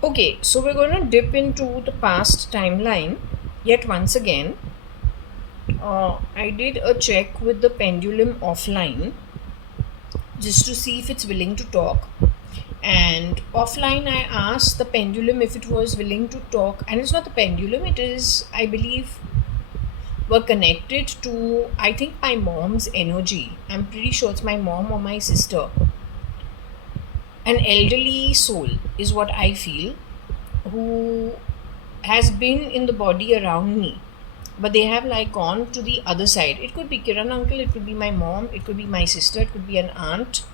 Okay, so we're going to dip into the past timeline yet once again. I did a check with the pendulum offline just to see if it's willing to talk. And offline, I asked the pendulum if it was willing to talk, and it's not the pendulum, it is, I believe, were connected to, I think, my mom's energy. I'm pretty sure it's my mom or my sister. An elderly soul is what I feel, who has been in the body around me, but they have like gone to the other side. It could be Kiran uncle, it could be my mom, it could be my sister, it could be an aunt.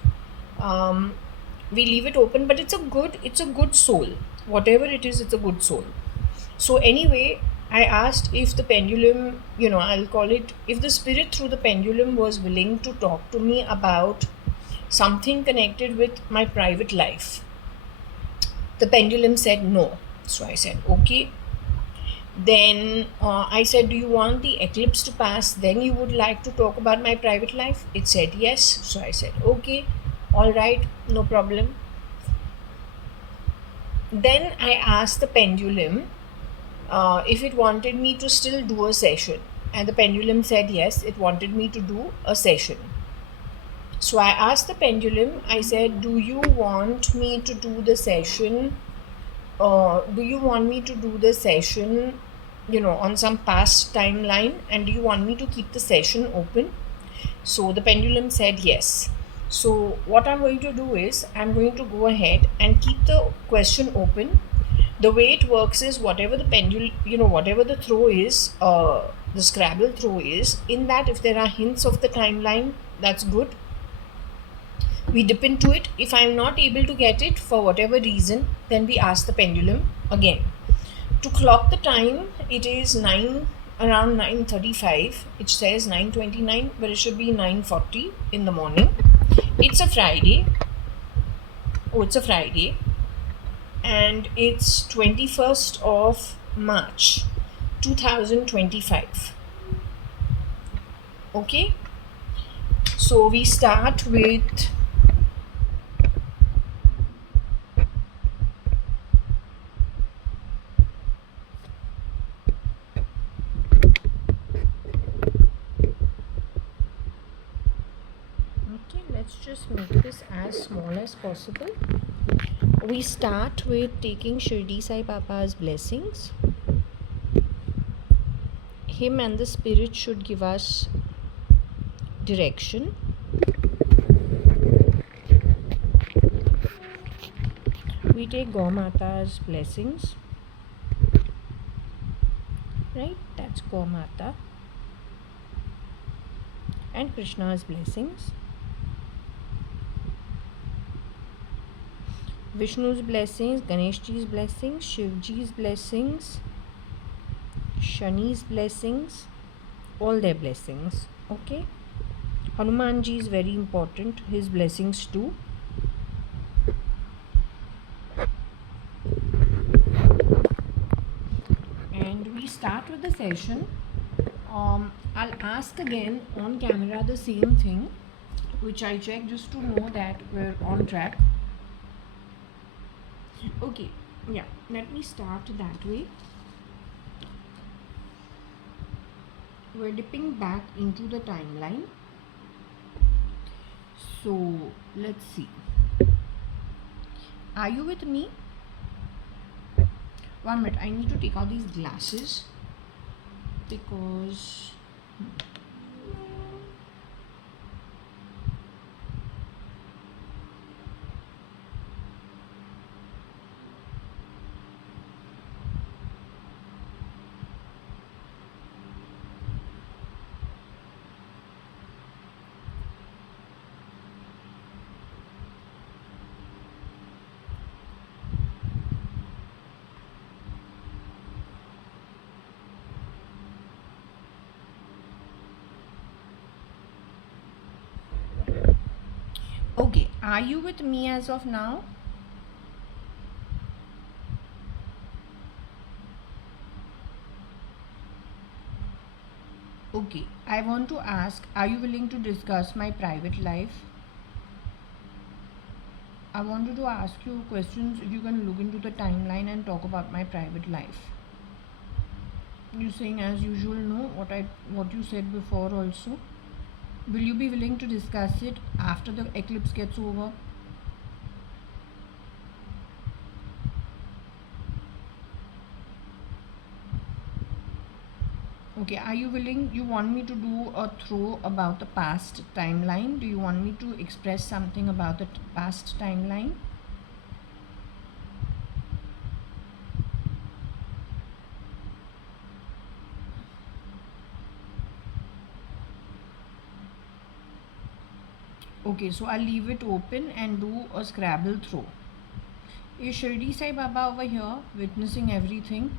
um, we leave it open, but it's a good soul. Whatever it is, it's a good soul. So anyway, I asked if the pendulum, I'll call it, if the spirit through the pendulum was willing to talk to me about something connected with my private life. The pendulum said no. So I said okay. Then I said, do you want the eclipse to pass? Then you would like to talk about my private life? It said yes. So I said, okay, all right, no problem. Then I asked the pendulum if it wanted me to still do a session. And the pendulum said yes, it wanted me to do a session. So I asked the pendulum, I said, do you want me to do the session? Do you want me to do the session, on some past timeline? And do you want me to keep the session open? So the pendulum said yes. So what I'm going to do is I'm going to go ahead and keep the question open. The way it works is whatever the pendulum, whatever the throw is, the Scrabble throw is, in that if there are hints of the timeline, that's good. We dip into it. If I'm not able to get it for whatever reason, then we ask the pendulum again. To clock the time, it is around 9:35. It says 9:29, but it should be 9:40 in the morning. It's a Friday. Oh, it's a Friday. And it's 21st of March 2025. Okay? So we start with let's just make this as small as possible. We start with taking Shirdi Sai Baba's blessings. Him and the spirit should give us direction. We take Gaur Mata's blessings. Right? That's Gaur Mata. And Krishna's blessings. Vishnu's blessings, Ganeshji's blessings, Shivji's blessings, Shani's blessings, all their blessings. Okay? Hanumanji is very important, his blessings too. And we start with the session. I'll ask again on camera the same thing, which I check just to know that we're on track. Okay, yeah, let me start that way. We're dipping back into the timeline. So let's see. Are you with me? 1 minute, I need to take out these glasses because okay, are you with me as of now? Okay, I want to ask, are you willing to discuss my private life? I wanted to ask you questions if you can look into the timeline and talk about my private life. You saying as usual no, what you said before also. Will you be willing to discuss it after the eclipse gets over? Okay, are you willing? You want me to do a throw about the past timeline? Do you want me to express something about the past timeline? Okay, so I'll leave it open and do a Scrabble throw. Is Shirdi Sai Baba over here witnessing everything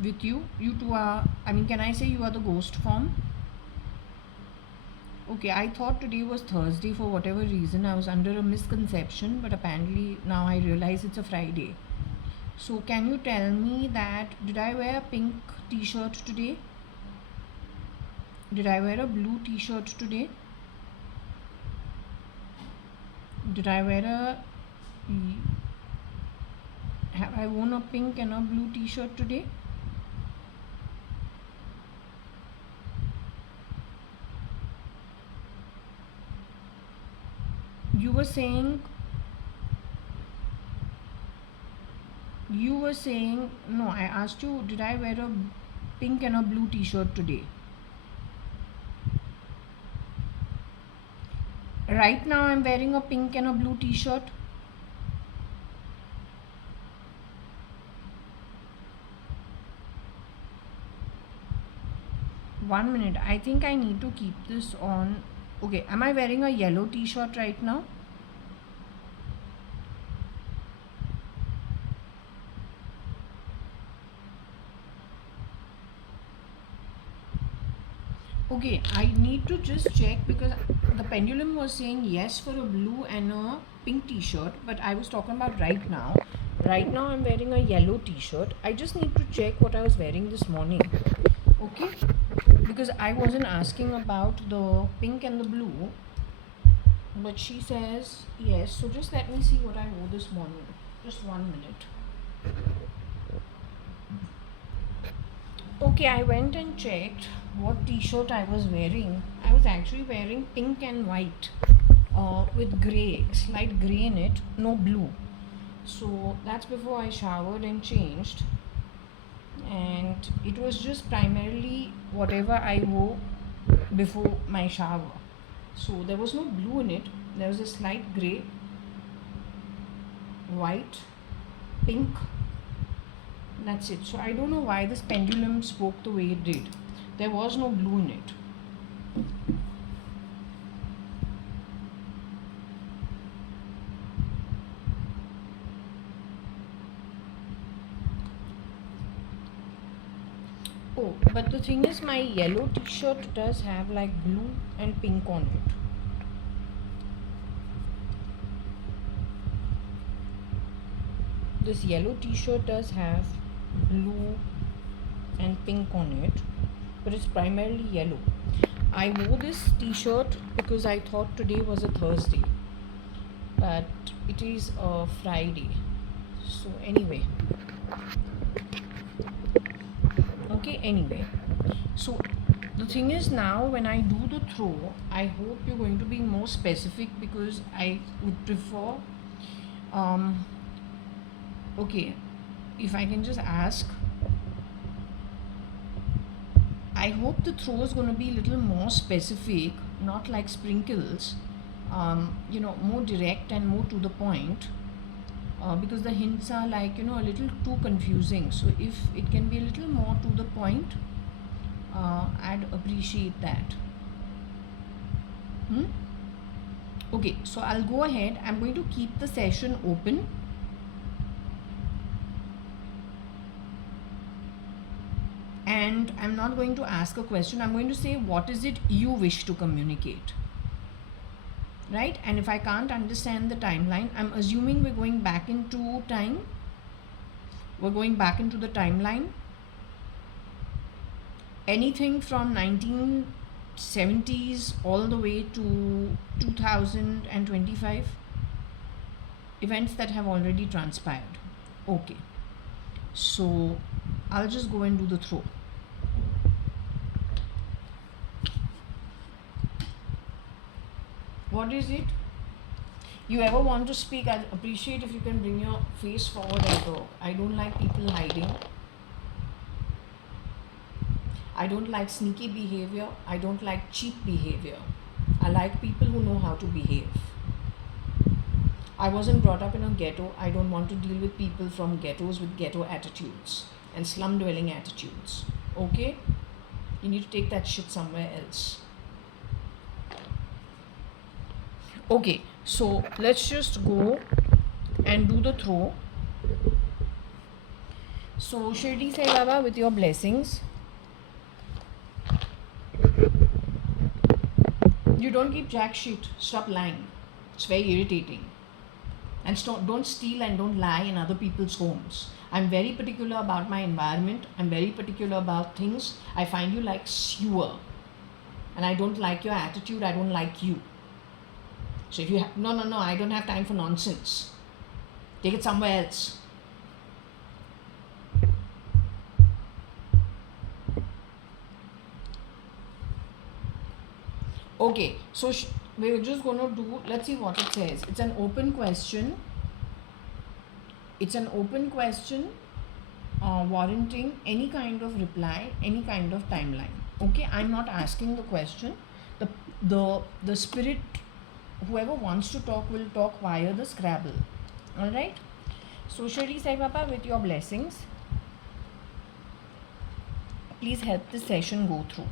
with you? You two are, I mean, can I say you are the ghost form? Okay, I thought today was Thursday for whatever reason. I was under a misconception, but apparently now I realize it's a Friday. So can you tell me that, did I wear a pink t-shirt today? Did I wear a blue t-shirt today? Did I wear a... Have I worn a pink and a blue t-shirt today? You were saying no, I asked you, did I wear a pink and a blue t-shirt today? Right now I'm wearing a pink and a blue t-shirt. One minute, I think I need to keep this on. Okay, am I wearing a yellow t-shirt right now? Okay, I need to just check because the pendulum was saying yes for a blue and a pink t-shirt, but I was talking about right now. Right now I'm wearing a yellow t-shirt. I just need to check what I was wearing this morning. Okay, because I wasn't asking about the pink and the blue, but she says yes. So just let me see what I wore this morning. Just 1 minute. Okay, I went and checked what t-shirt I was wearing. I was actually wearing pink and white with grey, slight grey in it, no blue. So that's before I showered and changed, and it was just primarily whatever I wore before my shower. So there was no blue in it. There was a slight grey, white, pink. That's it. So I don't know why this pendulum spoke the way it did. There was no blue in it. Oh, but the thing is, my yellow t-shirt does have like blue and pink on it. This yellow t-shirt does have blue and pink on it, but it's primarily yellow. I wore this t-shirt because I thought today was a Thursday, but it is a Friday. So anyway, okay, anyway, so the thing is, now when I do the throw, I hope you're going to be more specific, because I would prefer okay, if I can just ask, I hope the throw is going to be a little more specific, not like sprinkles, more direct and more to the point, because the hints are like, a little too confusing. So if it can be a little more to the point, I'd appreciate that. Okay, so I'll go ahead. I'm going to keep the session open. And I'm not going to ask a question. I'm going to say, what is it you wish to communicate? Right? And if I can't understand the timeline, I'm assuming we're going back into time. We're going back into the timeline. Anything from 1970s all the way to 2025. events that have already transpired. Okay, so I'll just go and do the throw. What is it? You ever want to speak? I'd appreciate if you can bring your face forward and talk. I don't like people hiding. I don't like sneaky behavior. I don't like cheap behavior. I like people who know how to behave. I wasn't brought up in a ghetto. I don't want to deal with people from ghettos with ghetto attitudes and slum dwelling attitudes. Okay? You need to take that shit somewhere else. Okay, so let's just go and do the throw. So Shirdi Sai Baba, with your blessings. You don't keep jack shit. Stop lying. It's very irritating. And don't steal and don't lie in other people's homes. I'm very particular about my environment. I'm very particular about things. I find you like sewer. And I don't like your attitude. I don't like you. So if you no, I don't have time for nonsense. Take it somewhere else. Okay, so we're just going to do, let's see what it says. It's an open question. It's an open question warranting any kind of reply, any kind of timeline. Okay, I'm not asking the question. The spirit, whoever wants to talk will talk via the Scrabble. Alright? So Shri Sai Baba, with your blessings, please help this session go through.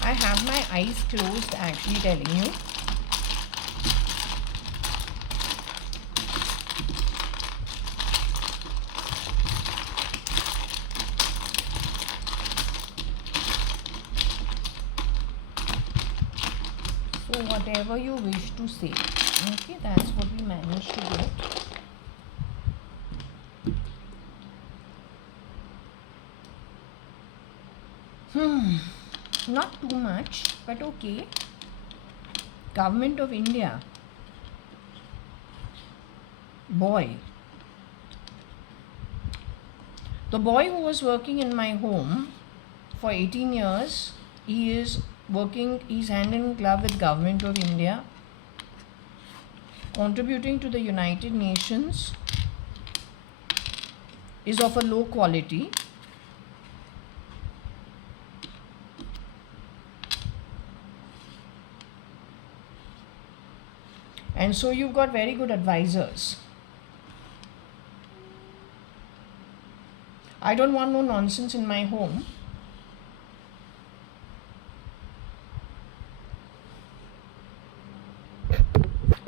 I have my eyes closed, actually telling you. So whatever you wish to say. Okay, that's what we managed to get. Not too much, but okay. Government of India. Boy. The boy who was working in my home for 18 years, he is working, he's hand in glove with Government of India, contributing to the United Nations, is of a low quality. And so you've got very good advisors. I don't want no nonsense in my home.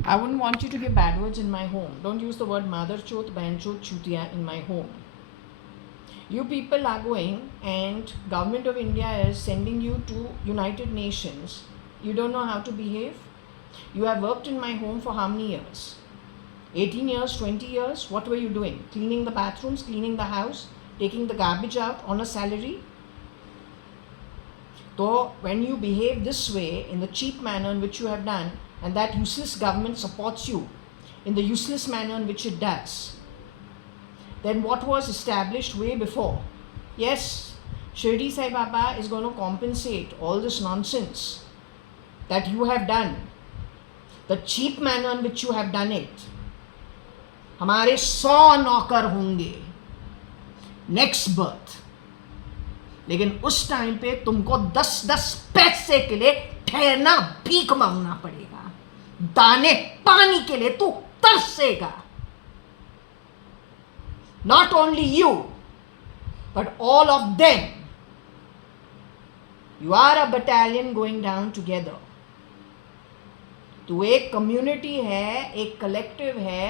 I wouldn't want you to give bad words in my home. Don't use the word mother chot, ban chot, chutia in my home. You people are going and Government of India is sending you to United Nations. You don't know how to behave? You have worked in my home for how many years? 18 years, 20 years? What were you doing? Cleaning the bathrooms, cleaning the house, taking the garbage out on a salary? So when you behave this way, in the cheap manner in which you have done, and that useless government supports you in the useless manner in which it does, then what was established way before? Yes, Shirdi Sai Baba is going to compensate all this nonsense that you have done, the cheap manner in which you have done it. हमारे 100 नौकर होंगे next birth, लेकिन उस time पे तुमको 10-10 पैसे के लिए ठहरना, भीख मांगना पड़ेगा। दाने पानी के लिए तू तरसेगा। Not only you, but all of them. You are a battalion going down together. तो एक कम्युनिटी है, एक कलेक्टिव है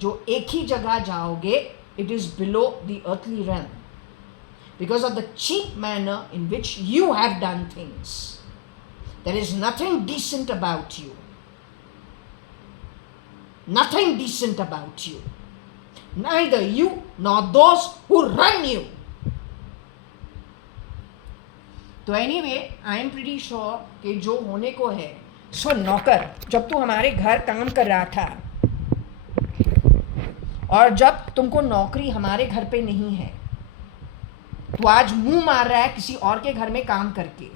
जो एक ही जगह जाओगे. It is below the earthly realm because of the cheap manner in which you have done things. There is nothing decent about you. Nothing decent about you. Neither you nor those who run you. तो anyway, I am pretty sure कि जो होने को है. So नौकर, जब तू हमारे घर काम कर रहा था और जब तुमको नौकरी हमारे घर पे नहीं है, तो आज मुंह मार रहा है किसी और के घर में काम करके.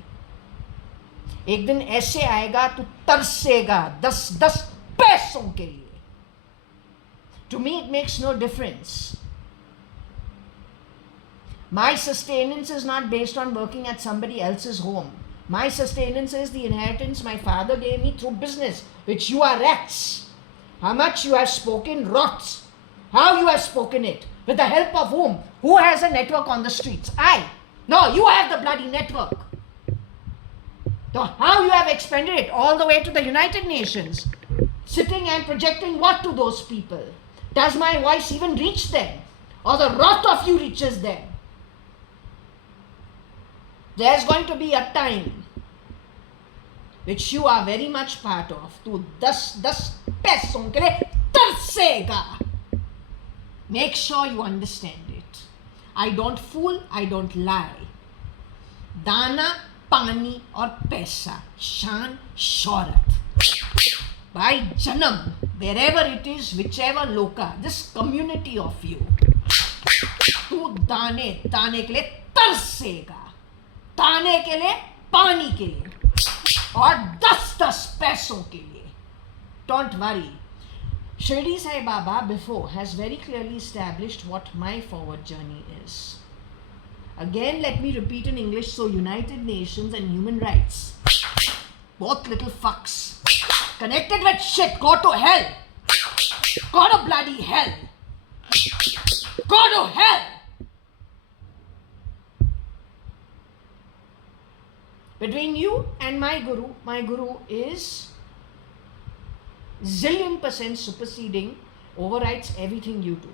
एक दिन ऐसे आएगा तू तरसेगा 10-10 पैसों के लिए. To me it makes no difference. My sustenance is not based on working at somebody else's home. My sustenance is the inheritance my father gave me through business, which you are rats. How much you have spoken rots. How you have spoken it. With the help of whom? Who has a network on the streets? I. No, you have the bloody network. So how you have expended it all the way to the United Nations, sitting and projecting what to those people? Does my voice even reach them? Or the wrath of you reaches them? There's going to be a time which you are very much part of. Tu 10 पैसों के लिए तरसेगा. Make sure you understand it. I don't fool, I don't lie. दाना, पानी और पैसा, शान, शौहरत. By Janam, wherever it is, whichever loka, this community of you, तू दाने के लिए तरसेगा. दाने के लिए, पानी के लिए और 10-10 पैसों के लिए. Don't worry. Shirdi Sai Baba before has very clearly established what my forward journey is. Again, let me repeat in English. So United Nations and human rights, both little fucks, connected with shit, go to hell. Go to bloody hell. Go to hell. Between you and my guru is zillion% superseding, overrides everything you do.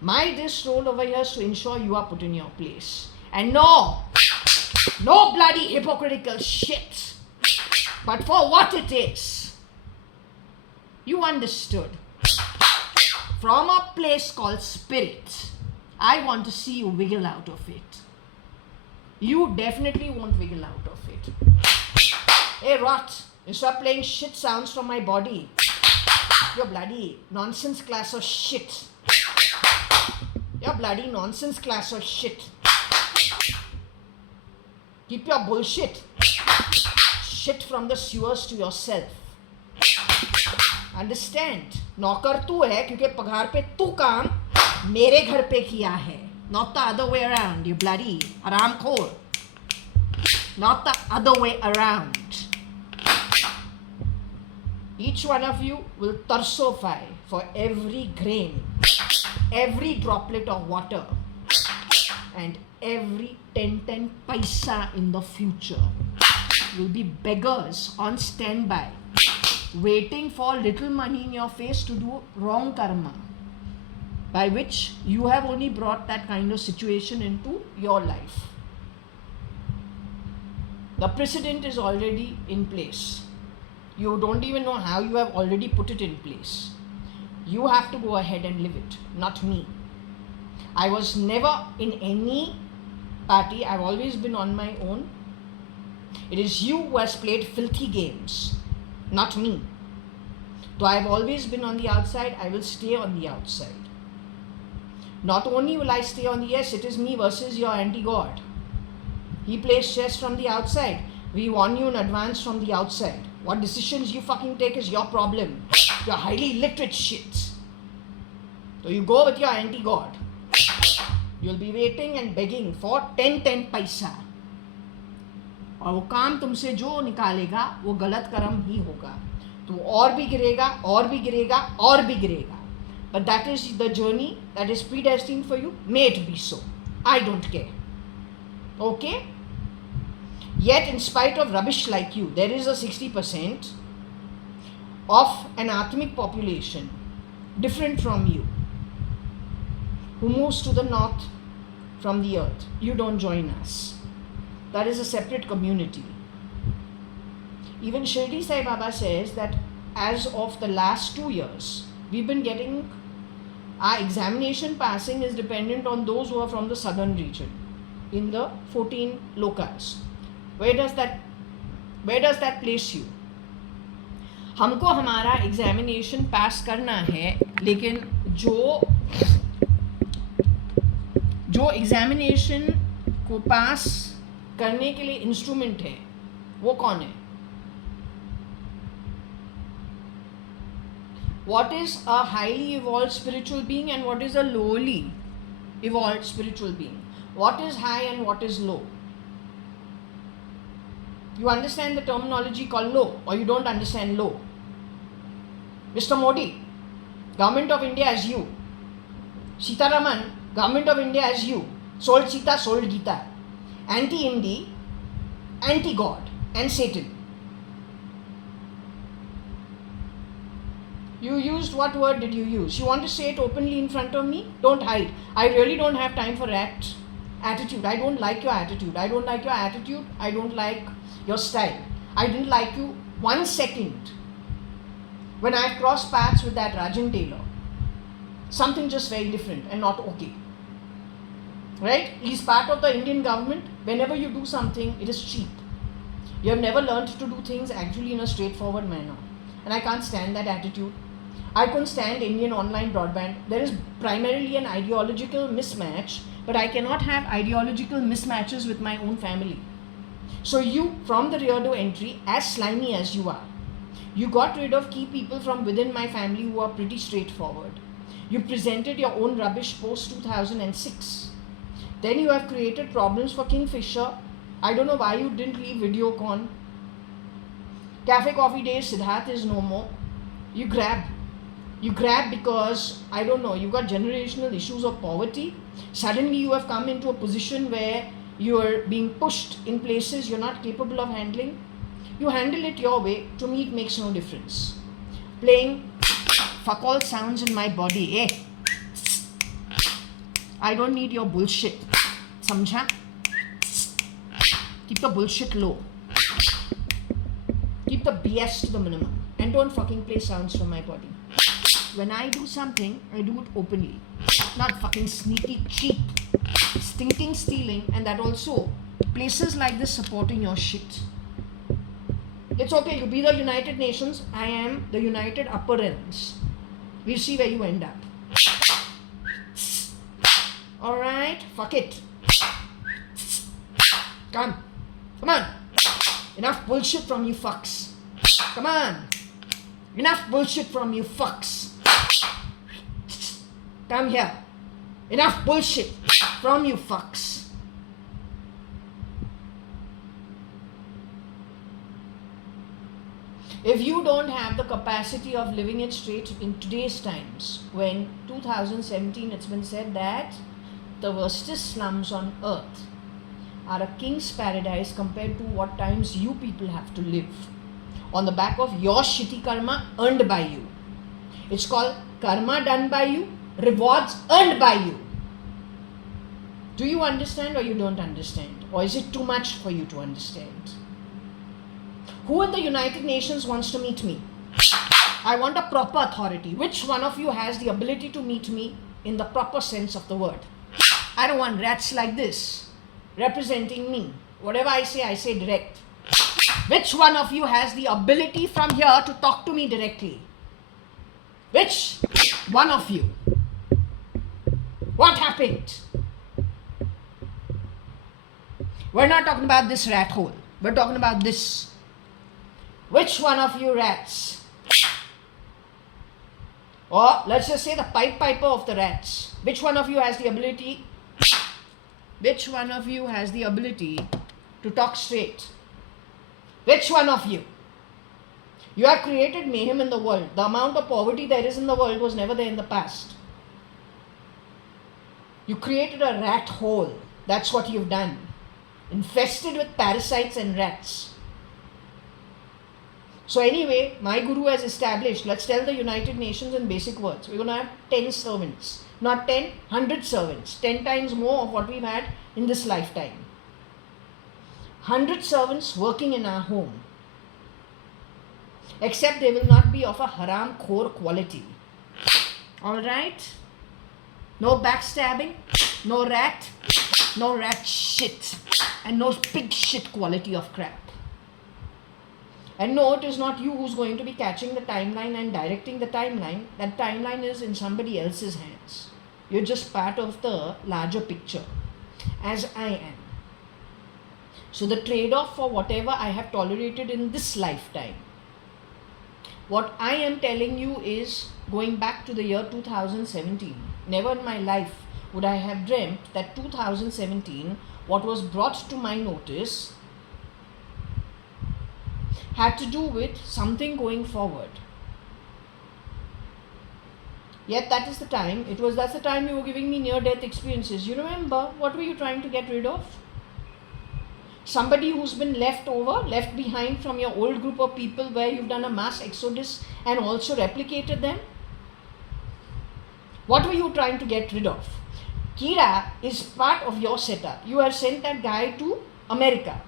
My this role over here is to ensure you are put in your place. And no bloody hypocritical shit. But for what it is, you understood. From a place called spirit, I want to see you wiggle out of it. You definitely won't wiggle out of it. Hey Rot, you stop playing shit sounds from my body. You're bloody nonsense class of shit. You're bloody nonsense class of shit. Keep your bullshit. Shit from the sewers to yourself. Understand? नौकर तू है क्योंकि पगार पे तू काम मेरे घर पे किया है. Not the other way around, you bloody haramkhor. Not the other way around. Each one of you will tersify for every grain, every droplet of water, and every 10 paisa in the future. You'll be beggars on standby, waiting for little money in your face to do wrong karma, by which you have only brought that kind of situation into your life. The precedent is already in place. You don't even know how you have already put it in place. You have to go ahead and live it, not me. I was never in any party. I've always been on my own. It is you who has played filthy games, not me. So I've always been on the outside. I will stay on the outside. Not only will I stay on the yes, it is me versus your anti-God. He plays chess from the outside. We warn you in advance from the outside. What decisions you fucking take is your problem. You're highly illiterate shit. So you go with your anti-God. You'll be waiting and begging for 10 paisa. और वो काम तुमसे जो निकालेगा वो गलत कर्म ही होगा. तो और भी गिरेगा और भी गिरेगा और भी गिरेगा. But that is the journey that is predestined for you. May it be so. I don't care. Okay? Yet in spite of rubbish like you, there is a 60% of an Atmic population different from you, who moves to the north from the earth. You don't join us. That is a separate community. Even Shirdi Sai Baba says that as of the last 2 years, we've been getting our examination passing is dependent on those who are from the southern region in the 14 locals. Where does that place you? हमको हमारा examination पास करना है, लेकिन जो examination को पास करने के लिए इंस्ट्रूमेंट है वो कौन है? What is a highly evolved spiritual being and what is a lowly evolved spiritual being? What is high and what is low? You understand the terminology called low, or you don't understand low? Mr. Modi, Government of India as you. Sitaraman, Government of India as you. Sold Sita, sold Gita. Anti-Indi, anti-God and Satan. You used, what word did you use? You want to say it openly in front of me? Don't hide. I really don't have time for attitude. I don't like your attitude. I don't like your attitude. I don't like your style. I didn't like you 1 second when I crossed paths with that Rajan Taylor. Something just very different and not okay. Right? He's part of the Indian government. Whenever you do something, it is cheap. You have never learned to do things actually in a straightforward manner. And I can't stand that attitude. I couldn't stand Indian online broadband. There is primarily an ideological mismatch, but I cannot have ideological mismatches with my own family. So you, from the rear door entry, as slimy as you are, you got rid of key people from within my family who are pretty straightforward. You presented your own rubbish post 2006. Then you have created problems for Kingfisher. I don't know why you didn't leave Videocon. Cafe Coffee Days, Siddharth is no more. You grab because, I don't know, you got generational issues of poverty. Suddenly you have come into a position where you are being pushed in places you're not capable of handling. You handle it your way. To me, it makes no difference. Playing fuck all sounds in my body. Eh? I don't need your bullshit. Samjha? Keep the bullshit low. Keep the BS to the minimum. And don't fucking play sounds from my body. When I do something, I do it openly. Not fucking sneaky, cheap, stinking stealing, and that also places like this supporting your shit. It's okay, you be the United Nations, I am the United Upper Realms. We'll see where you end up. Alright, fuck it. Come on. Enough bullshit from you fucks. Come on. Enough bullshit from you fucks. Come here. Enough bullshit from you fucks. If you don't have the capacity of living it straight in today's times, when 2017 it's been said that the worstest slums on earth are a king's paradise compared to what times you people have to live on the back of your shitty karma earned by you. It's called karma done by you, rewards earned by you. Do you understand or you don't understand? Or is it too much for you to understand? Who in the United Nations wants to meet me? I want a proper authority. Which one of you has the ability to meet me in the proper sense of the word? I don't want rats like this representing me. Whatever I say direct. Which one of you has the ability from here to talk to me directly? Which one of you? What happened? We're not talking about this rat hole. We're talking about this. Which one of you rats? Or let's just say the pipe piper of the rats. Which one of you has the ability? Which one of you has the ability to talk straight? Which one of you? You have created mayhem in the world. The amount of poverty there is in the world was never there in the past. You created a rat hole. That's what you've done. Infested with parasites and rats. So anyway, my guru has established, let's tell the United Nations in basic words, we're going to have 10 servants. Not 10, 100 servants. 10 times more of what we've had in this lifetime. 100 servants working in our home. Except they will not be of a haram khor quality. Alright? No backstabbing, no rat shit, and no pig shit quality of crap. And no, it is not you who's going to be catching the timeline and directing the timeline. That timeline is in somebody else's hands. You're just part of the larger picture, as I am. So the trade-off for whatever I have tolerated in this lifetime, what I am telling you is going back to the year 2017. Never in my life would I have dreamt that 2017, what was brought to my notice, had to do with something going forward. Yet that is the time, that's the time you were giving me near-death experiences. You remember, what were you trying to get rid of? Somebody who's been left behind from your old group of people where you've done a mass exodus and also replicated them? What were you trying to get rid of? Kira is part of your setup. You have sent that guy to America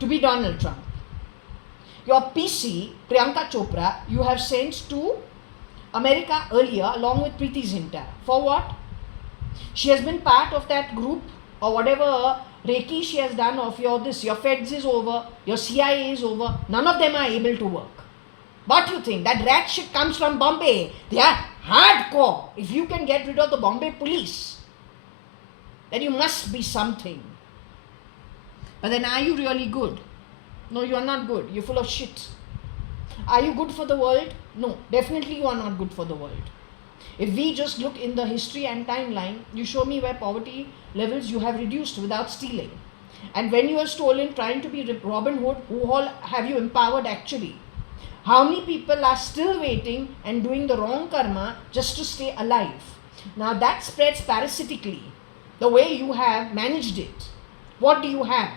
to be Donald Trump. Your PC, Priyanka Chopra, you have sent to America earlier along with Preeti Zinta. For what? She has been part of that group or whatever Reiki she has done of your Feds is over, your CIA is over. None of them are able to work. What you think? That rat shit comes from Bombay. They are hardcore. If you can get rid of the Bombay police, then you must be something. But then are you really good? No, you are not good. You're full of shit. Are you good for the world? No, definitely you are not good for the world. If we just look in the history and timeline, you show me where poverty levels you have reduced without stealing. And when you have stolen, trying to be Robin Hood, who all have you empowered actually? How many people are still waiting and doing the wrong karma just to stay alive? Now that spreads parasitically. The way you have managed it. What do you have?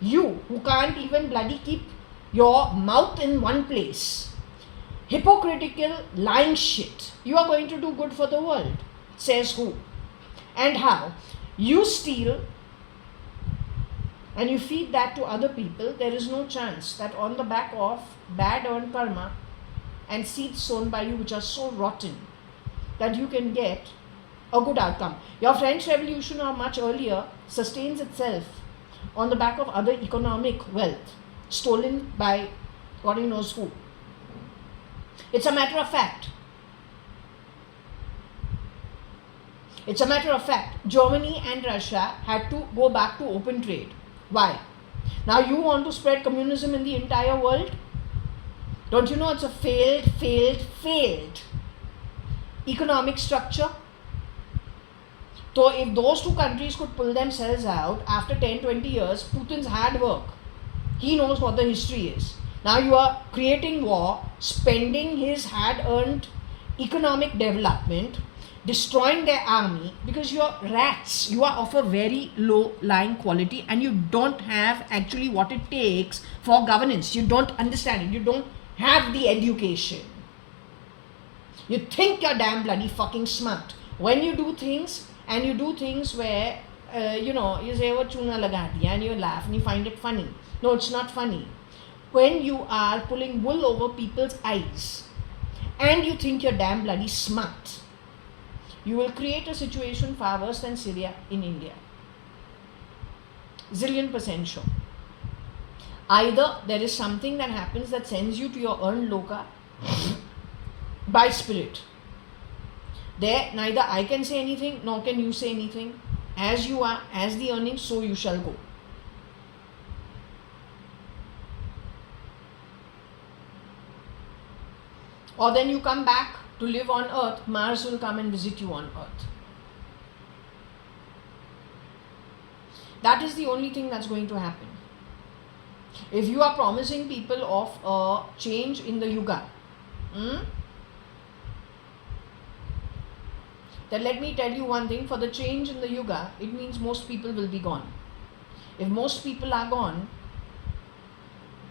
You who can't even bloody keep your mouth in one place. Hypocritical, lying shit. You are going to do good for the world. Says who? And how? You steal and you feed that to other people. There is no chance that on the back of bad earned karma and seeds sown by you which are so rotten that you can get a good outcome. Your French Revolution or much earlier sustains itself on the back of other economic wealth stolen by God knows who. It's a matter of fact. It's a matter of fact. Germany and Russia had to go back to open trade. Why? Now you want to spread communism in the entire world? Don't you know it's a failed economic structure? So if those two countries could pull themselves out after 10-20 years, Putin's hard work, he knows what the history is. Now you are creating war, spending his hard-earned economic development, destroying their army because you are rats. You are of a very low-lying quality and you don't have actually what it takes for governance. You don't understand it. You don't have the education. You think you're damn bloody fucking smart. When you do things, and you do things where, you say, oh, chuna laga diya, and you laugh and you find it funny. No, it's not funny. When you are pulling wool over people's eyes and you think you're damn bloody smart, you will create a situation far worse than Syria in India. Zillion% sure. Either there is something that happens that sends you to your earned loka by spirit. There, neither I can say anything, nor can you say anything. As you are, as the earnings, so you shall go. Or then you come back to live on earth, Mars will come and visit you on earth. That is the only thing that's going to happen. If you are promising people of a change in the yuga, then let me tell you one thing, for the change in the yuga, it means most people will be gone. If most people are gone,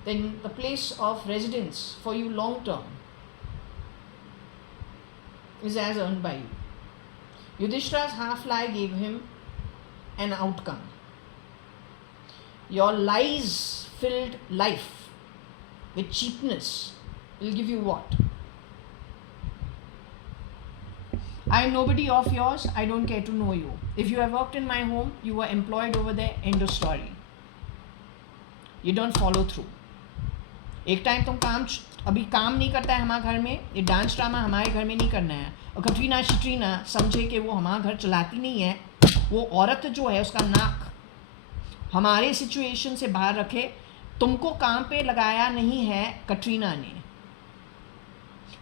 then the place of residence for you long term is as earned by you. Yudhishthira's half lie gave him an outcome. Your lies filled life with cheapness will give you what? I am nobody of yours, I don't care to know you. If you have worked in my home, you were employed over there, end of story. You don't follow through. एक time तुम अभी काम नहीं करता है हमारे घर में, ये डांस ड्रामा हमारे घर में नहीं करना है, और कटरीना शटरीना समझे कि वो हमारा घर चलाती नहीं है, वो औरत जो है उसका नाक हमारे सिचुएशन से बाहर रखे, तुमको काम पे लगाया नहीं है कटरीना ने,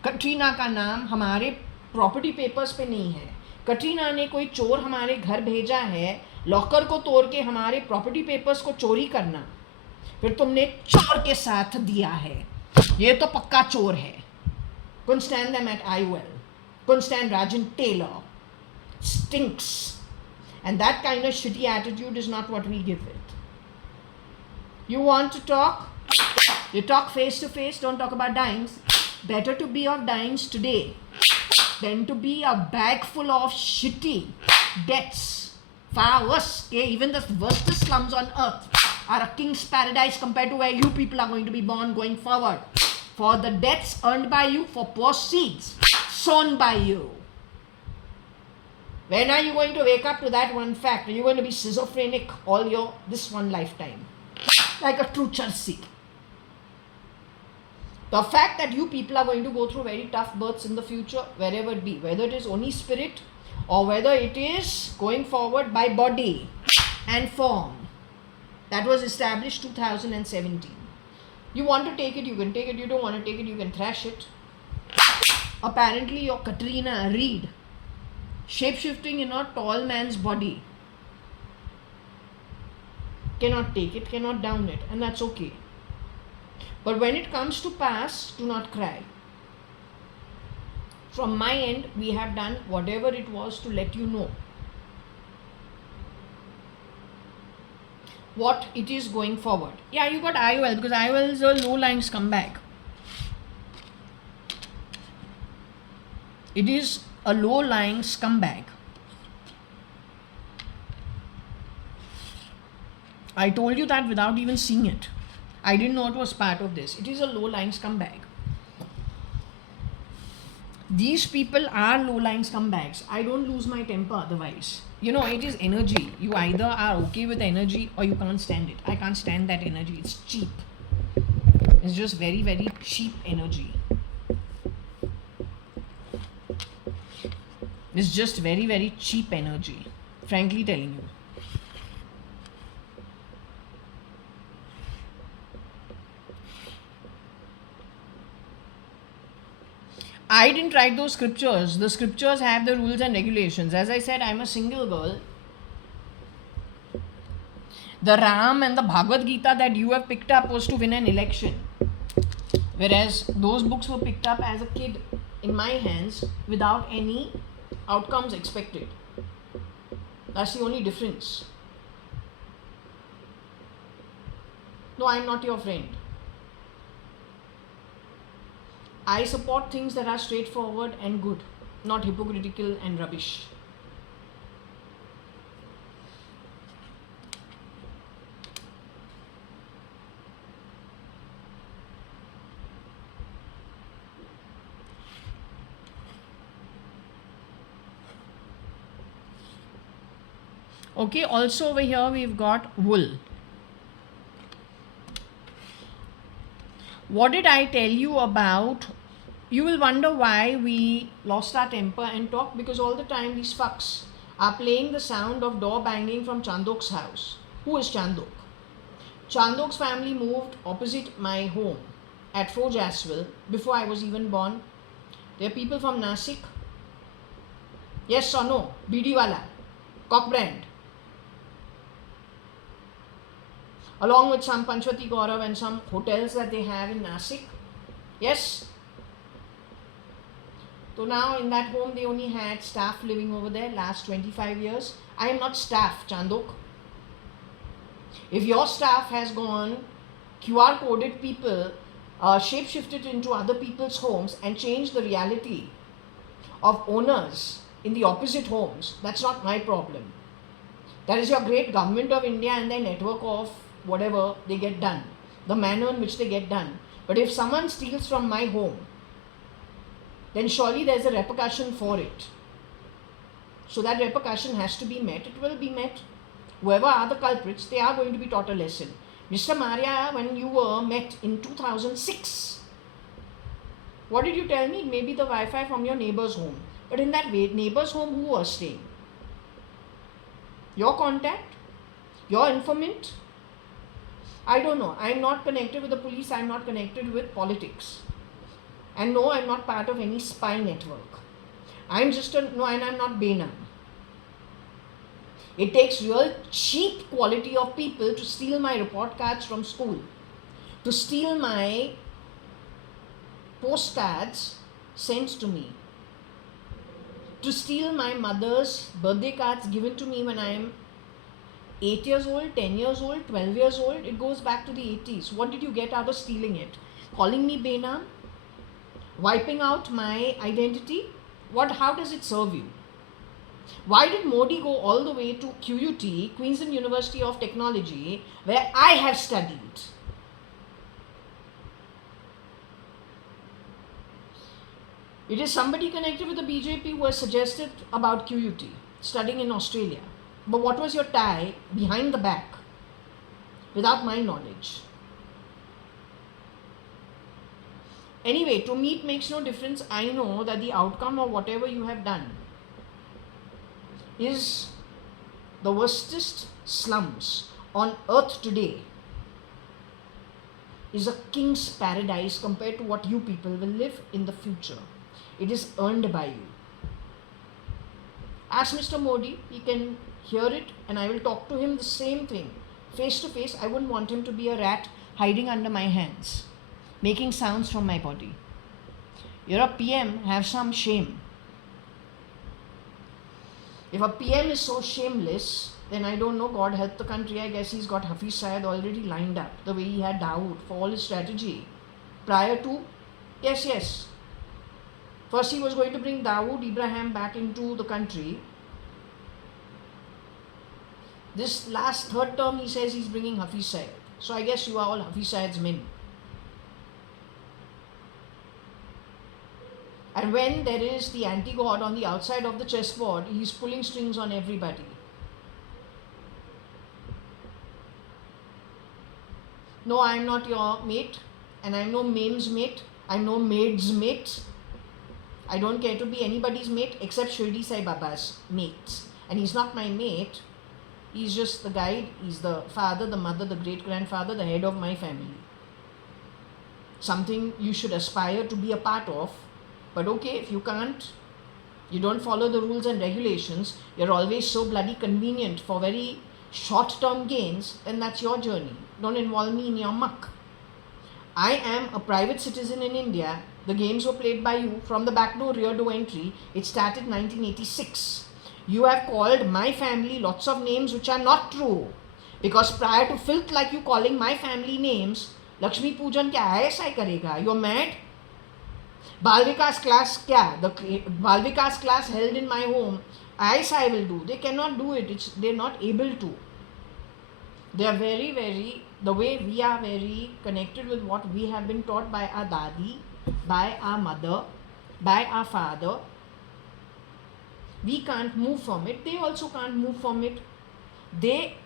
कटरीना का नाम हमारे प्रॉपर्टी पेपर्स पे नहीं है, कटरीना ने कोई चोर हमारे घर भेजा है लॉकर को तोड़ के हमारे प्रॉपर्टी पेपर्स को चोरी करना, फिर तुमने चोर के साथ दिया है, ये तो पक्का चोर है. Couldn't stand them at IOL, couldn't stand Rajan Taylor, stinks, and that kind of shitty attitude is not what we give it. You want to talk? You talk face to face, don't talk about dyings. Better to be of dyings today than to be a bag full of shitty debts. Far worse, okay? Even the worst slums on earth are a king's paradise compared to where you people are going to be born going forward. For the debts earned by you, for poor seeds sown by you. When are you going to wake up to that one fact? Are you going to be schizophrenic all your this one lifetime? Like a true Chelsea. The fact that you people are going to go through very tough births in the future, wherever it be, whether it is only spirit or whether it is going forward by body and form, that was established 2017. You want to take it, you can take it. You don't want to take it, you can thrash it. Apparently your Katrina Reed, shape-shifting in a tall man's body, cannot take it, cannot down it, and that's okay. But when it comes to pass, do not cry. From my end, we have done whatever it was to let you know what it is going forward. Yeah, you got IOL because IOL is a low-lying scumbag. It is a low-lying scumbag. I told you that without even seeing it. I didn't know it was part of this. It is a low-lying scumbag. These people are low-lying scumbags. I don't lose my temper otherwise. You know, it is energy. You either are okay with energy or you can't stand it. I can't stand that energy. It's cheap. It's just very, very cheap energy. It's just very, very cheap energy. Frankly telling you. I didn't write those scriptures. The scriptures have the rules and regulations. As I said, I'm a single girl. The Ram and the Bhagavad Gita that you have picked up was to win an election. Whereas those books were picked up as a kid in my hands without any outcomes expected. That's the only difference. No, I'm not your friend. I support things that are straightforward and good, not hypocritical and rubbish. Okay, also over here we've got wool. What did I tell you about? You will wonder why we lost our temper and talk, because all the time these fucks are playing the sound of door banging from Chandok's house. Who is Chandok? Chandok's family moved opposite my home at Fort Jaswell before I was even born. They are people from Nasik. Yes or no? Bidiwala, Cock brand. Along with some Panchwati Gaurav and some hotels that they have in Nasik. Yes? So now in that home they only had staff living over there last 25 years. I am not staff, Chandok. If your staff has gone QR coded people, shape shifted into other people's homes and changed the reality of owners in the opposite homes. That's not my problem. That is your great government of India and their network of whatever they get done, the manner in which they get done. But if someone steals from my home, then surely there's a repercussion for it. So that repercussion has to be met. It will be met. Whoever are the culprits, they are going to be taught a lesson. Mr. Maria, when you were met in 2006, what did you tell me? Maybe the Wi-Fi from your neighbor's home. But in that neighbor's home, who was staying? Your contact? Your informant? I don't know. I'm not connected with the police. I'm not connected with politics. And no, I'm not part of any spy network. I'm not Bena. It takes real cheap quality of people to steal my report cards from school, to steal my postcards sent to me, to steal my mother's birthday cards given to me when I am 8 years old, 10 years old, 12 years old. It goes back to the 80s. What did you get out of stealing it? Calling me Bena? Wiping out my identity? How does it serve you? Why did Modi go all the way to QUT, Queensland University of Technology, where I have studied? It is somebody connected with the BJP who has suggested about QUT, studying in Australia. But what was your tie behind the back, without my knowledge? Anyway, to me it makes no difference. I know that the outcome of whatever you have done is the worstest slums on earth today, is a king's paradise compared to what you people will live in the future. It is earned by you. Ask Mr. Modi, he can hear it, and I will talk to him the same thing. Face to face, I wouldn't want him to be a rat hiding under my hands, making sounds from my body. You're a PM, have some shame. If a PM is so shameless, then I don't know, God help the country. I guess he's got Hafiz Syed already lined up, the way he had Dawood for all his strategy. Prior to, yes. First he was going to bring Dawood Ibrahim back into the country. This last third term he says he's bringing Hafiz Syed. So I guess you are all Hafiz Syed's men. And when there is the anti-god on the outside of the chessboard, he's pulling strings on everybody. No, I'm not your mate, and I'm no maid's mate. I'm no maid's mate. I don't care to be anybody's mate except Shirdi Sai Baba's mate. And he's not my mate. He's just the guide. He's the father, the mother, the great-grandfather, the head of my family. Something you should aspire to be a part of. But okay, if you can't, you don't follow the rules and regulations, you're always so bloody convenient for very short-term gains, then that's your journey. Don't involve me in your muck. I am a private citizen in India. The games were played by you from the back door, rear door entry. It started 1986. You have called my family lots of names which are not true. Because prior to filth like you calling my family names, Lakshmi Pujan kya ISI karega? You're mad? Bal Vikas class kya? The Bal Vikas class held in my home, ISI will do. They cannot do it. They're not able to. They are very, the way we are very connected with what we have been taught by our dadi, by our mother, by our father. We can't move from it. They also can't move from it.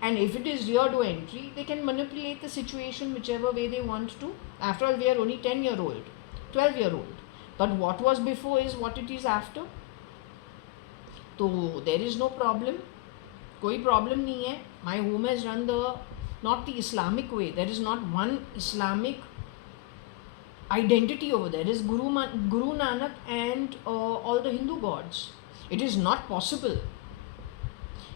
And if it is rear door entry, they can manipulate the situation whichever way they want to. After all, we are only 10-year-old, 12-year-old. But what was before is what it is after. So there is no problem. Koi problem nahi hai. My home has run not the Islamic way. There is not one Islamic identity over there. There is Guru Nanak and all the Hindu gods. It is not possible.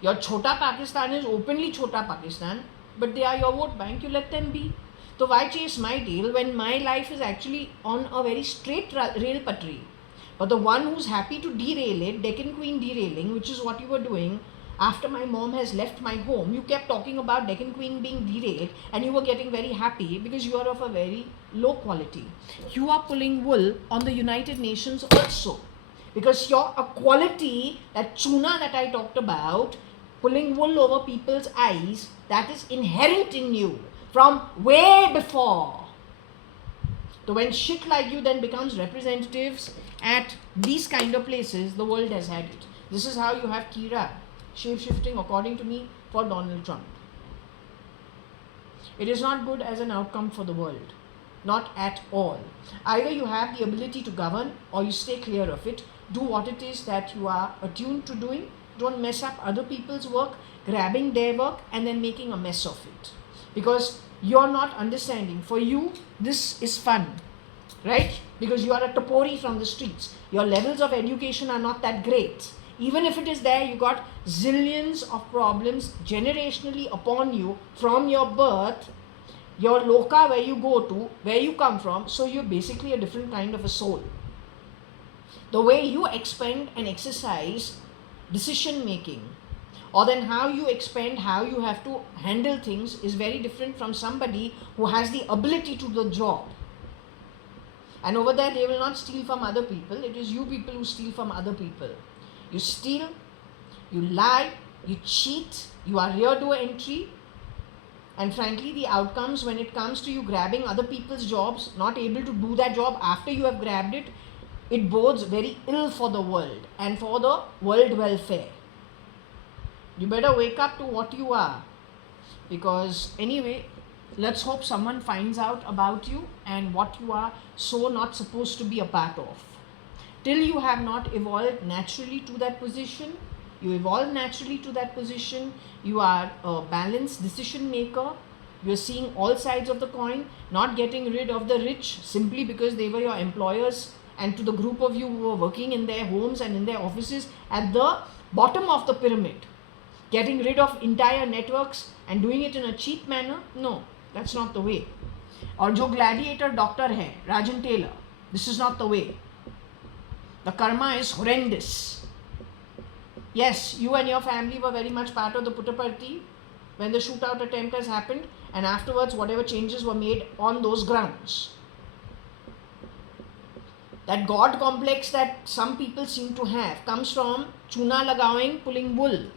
Your Chota Pakistan is openly Chota Pakistan, but they are your vote bank. You let them be. So why chase my tail when my life is actually on a very straight rail patri? But the one who's happy to derail it, Deccan Queen derailing, which is what you were doing, after my mom has left my home, you kept talking about Deccan Queen being derailed and you were getting very happy because you are of a very low quality. You are pulling wool on the United Nations also, because you're a quality, that chuna that I talked about, pulling wool over people's eyes, that is inherent in you from way before. So when shit like you then becomes representatives at these kind of places, the world has had it. This is how you have Kira shape-shifting, according to me, for Donald Trump. It is not good as an outcome for the world. Not at all. Either you have the ability to govern or you stay clear of it. Do what it is that you are attuned to doing. Don't mess up other people's work, grabbing their work and then making a mess of it. Because you're not understanding. For you, this is fun, right? Because you are a topori from the streets. Your levels of education are not that great. Even if it is there, you got zillions of problems generationally upon you from your birth, your loka where you go to, where you come from. So you're basically a different kind of a soul. The way you expend and exercise decision making, or then how you expend, how you have to handle things, is very different from somebody who has the ability to do the job. And over there, they will not steal from other people. It is you people who steal from other people. You steal, you lie, you cheat, you are rear door entry. And frankly, the outcomes when it comes to you grabbing other people's jobs, not able to do that job after you have grabbed it, it bodes very ill for the world and for the world welfare. You better wake up to what you are. Because anyway, let's hope someone finds out about you and what you are so not supposed to be a part of. Till you have not evolved naturally to that position, you evolve naturally to that position, you are a balanced decision maker, you are seeing all sides of the coin, not getting rid of the rich simply because they were your employers, and to the group of you who were working in their homes and in their offices at the bottom of the pyramid, getting rid of entire networks and doing it in a cheap manner. No, that's not the way. Or jo gladiator doctor hai, Rajan Taylor, this is not the way. The karma is horrendous. Yes, you and your family were very much part of the Puttaparthi when the shootout attempt has happened, and afterwards whatever changes were made on those grounds. That God complex that some people seem to have comes from chuna lagawing, pulling wool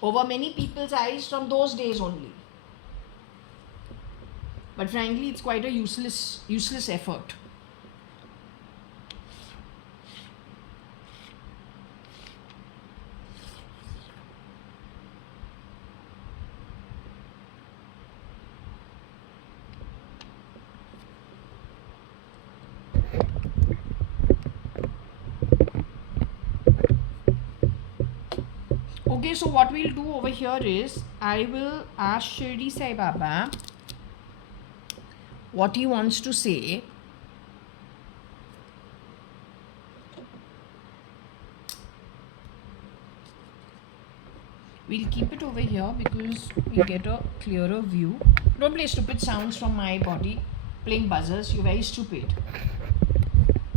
over many people's eyes from those days only. But frankly, it's quite a useless effort. Okay, so what we'll do over here is, I will ask Shirdi Sai Baba what he wants to say. We'll keep it over here because we get a clearer view. Don't play stupid sounds from my body. Playing buzzers, you're very stupid.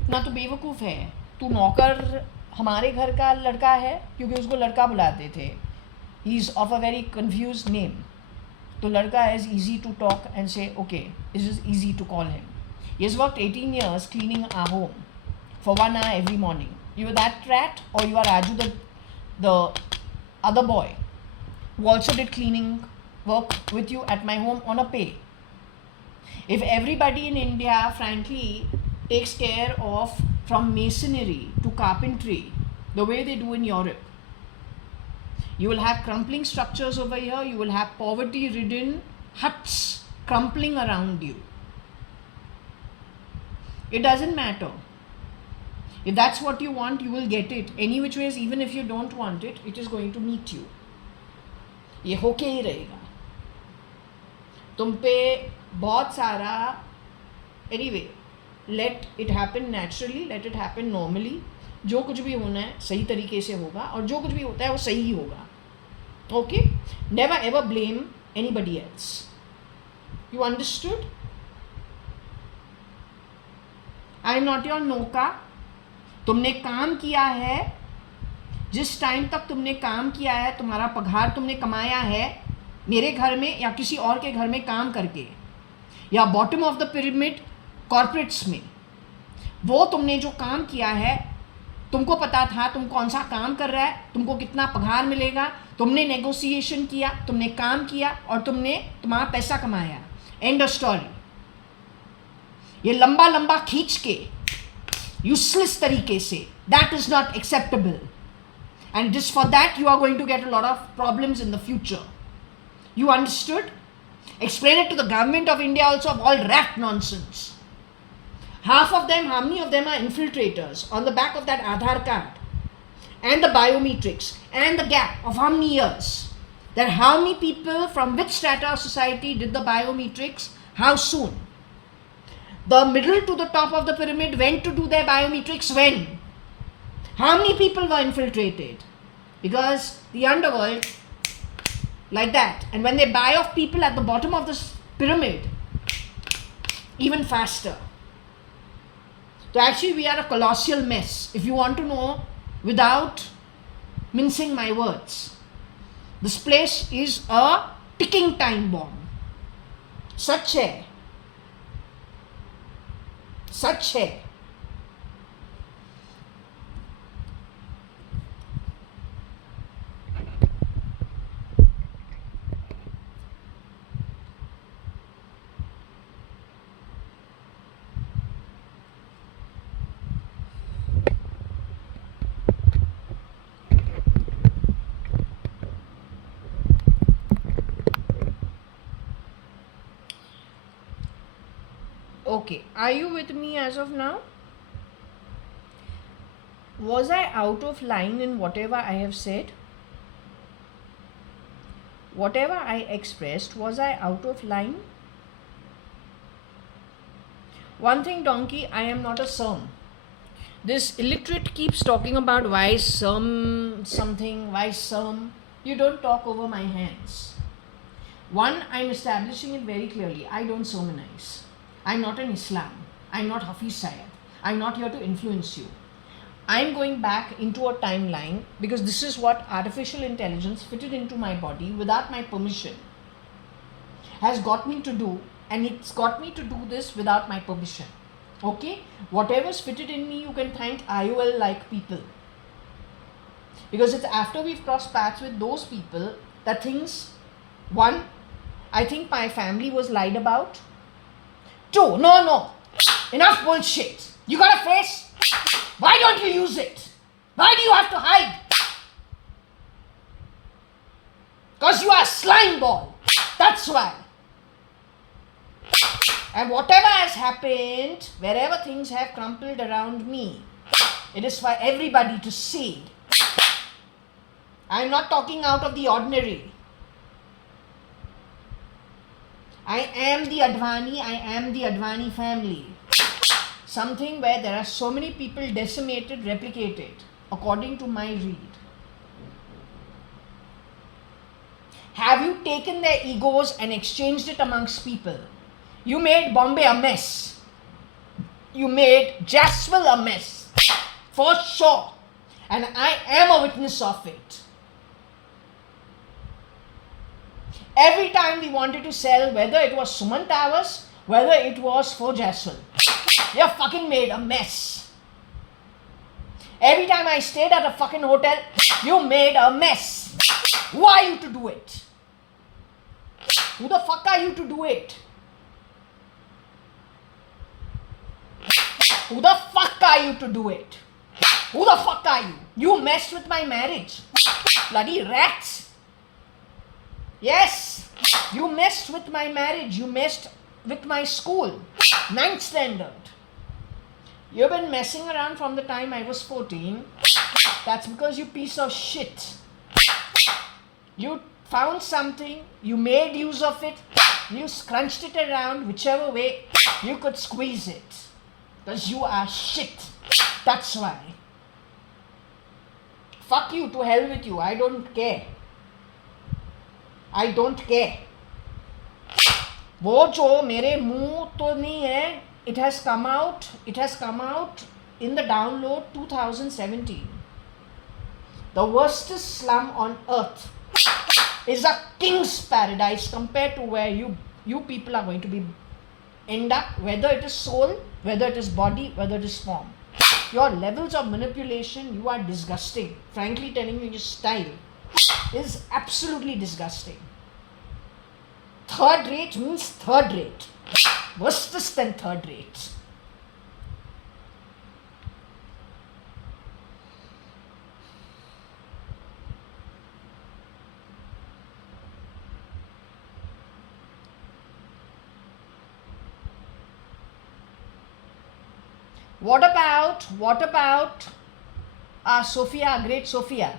ना तो बेवकूफ़ है, तू नौकर हमारे घर का लड़का है क्योंकि उसको लड़का बुलाते थे. He is of a very confuse name. तो लड़का is easy to talk and say, okay, it's just easy to call him. He has worked 18 years cleaning our home for 1 hour every morning. You are that rat, or you are Raju, the other boy who also did cleaning work with you at my home on a pay. If everybody in India, frankly, takes care of from masonry to carpentry the way they do in Europe, you will have crumbling structures over here, you will have poverty-ridden huts crumbling around you. It doesn't matter. If that's what you want, you will get it. Any which ways, even if you don't want it, it is going to meet you. ये होके ही रहेगा. तुम पे बहुत सारा, anyway, let it happen naturally, let it happen normally. जो कुछ भी होना है सही तरीके से होगा, और जो कुछ भी होता है वो सही ही होगा. Okay? Never ever blame anybody else. You understood? I am not your नौका. तुमने काम किया है जिस टाइम तक तुमने काम किया है, तुम्हारा पगार तुमने कमाया है मेरे घर में या किसी और के घर में काम करके, या bottom of the pyramid corporates में, वो तुमने जो काम किया है, तुमको पता था तुम कौन सा काम कर रहा है, तुमको कितना पगार मिलेगा, तुमने नेगोशिएशन किया, तुमने काम किया और तुमने तुम्हारा पैसा कमाया, एंड ऑफ स्टोरी। ये लंबा लंबा खींच के यूजलेस तरीके से, that is not acceptable, and just for that you are going to get a lot of problems in the future. You understood? Explain it to the government of India also, of all rat nonsense. Half of them, how many of them are infiltrators on the back of that Aadhaar card and the biometrics and the gap of how many years, that how many people from which strata of society did the biometrics, how soon. The middle to the top of the pyramid went to do their biometrics when? How many people were infiltrated? Because the underworld, like that, and when they buy off people at the bottom of the pyramid, even faster. So actually we are a colossal mess, if you want to know, without mincing my words. This place is a ticking time bomb. Such hai. Such hai. Okay, are you with me as of now? Was I out of line in whatever I have said? Whatever I expressed, was I out of line? One thing, donkey, I am not a serm. This illiterate keeps talking about why something, why serm. You don't talk over my hands. One, I'm establishing it very clearly. I don't sermonize. I'm not an Islam. I'm not Hafiz Sayed. I'm not here to influence you. I'm going back into a timeline because this is what artificial intelligence fitted into my body without my permission has got me to do, and it's got me to do this without my permission. Okay? Whatever's fitted in me, you can thank IOL like people. Because it's after we've crossed paths with those people that things, one, I think my family was lied about. Two, no, enough bullshit. You got a face? Why don't you use it? Why do you have to hide? Because you are a slime ball. That's why. And whatever has happened, wherever things have crumpled around me, it is for everybody to see. I am not talking out of the ordinary. I am the Advani, I am the Advani family. Something where there are so many people decimated, replicated, according to my read. Have you taken their egos and exchanged it amongst people? You made Bombay a mess. You made Jaswell a mess. For sure. And I am a witness of it. Every time we wanted to sell, whether it was Suman Towers, whether it was for Jaswell, you fucking made a mess. Every time I stayed at a fucking hotel, you made a mess. Who are you to do it? Who the fuck are you to do it? Who the fuck are you to do it? Who the fuck are you? You messed with my marriage. Bloody rats. Yes, you messed with my marriage. You messed with my school. 9th standard. You've been messing around from the time I was 14. That's because you piece of shit. You found something, you made use of it, you scrunched it around whichever way you could squeeze it. Because you are shit. That's why. Fuck you, to hell with you. I don't care. I don't care. वो जो मेरे मुंह तो नहीं है, it has come out in the download 2017. The worstest slum on earth is a king's paradise compared to where you people are going to be end up, whether it is soul, whether it is body, whether it is form. Your levels of manipulation, you are disgusting. Frankly telling you, your style is absolutely disgusting. Third rate means third rate. Worstest than third rate. What about Sophia, great Sophia?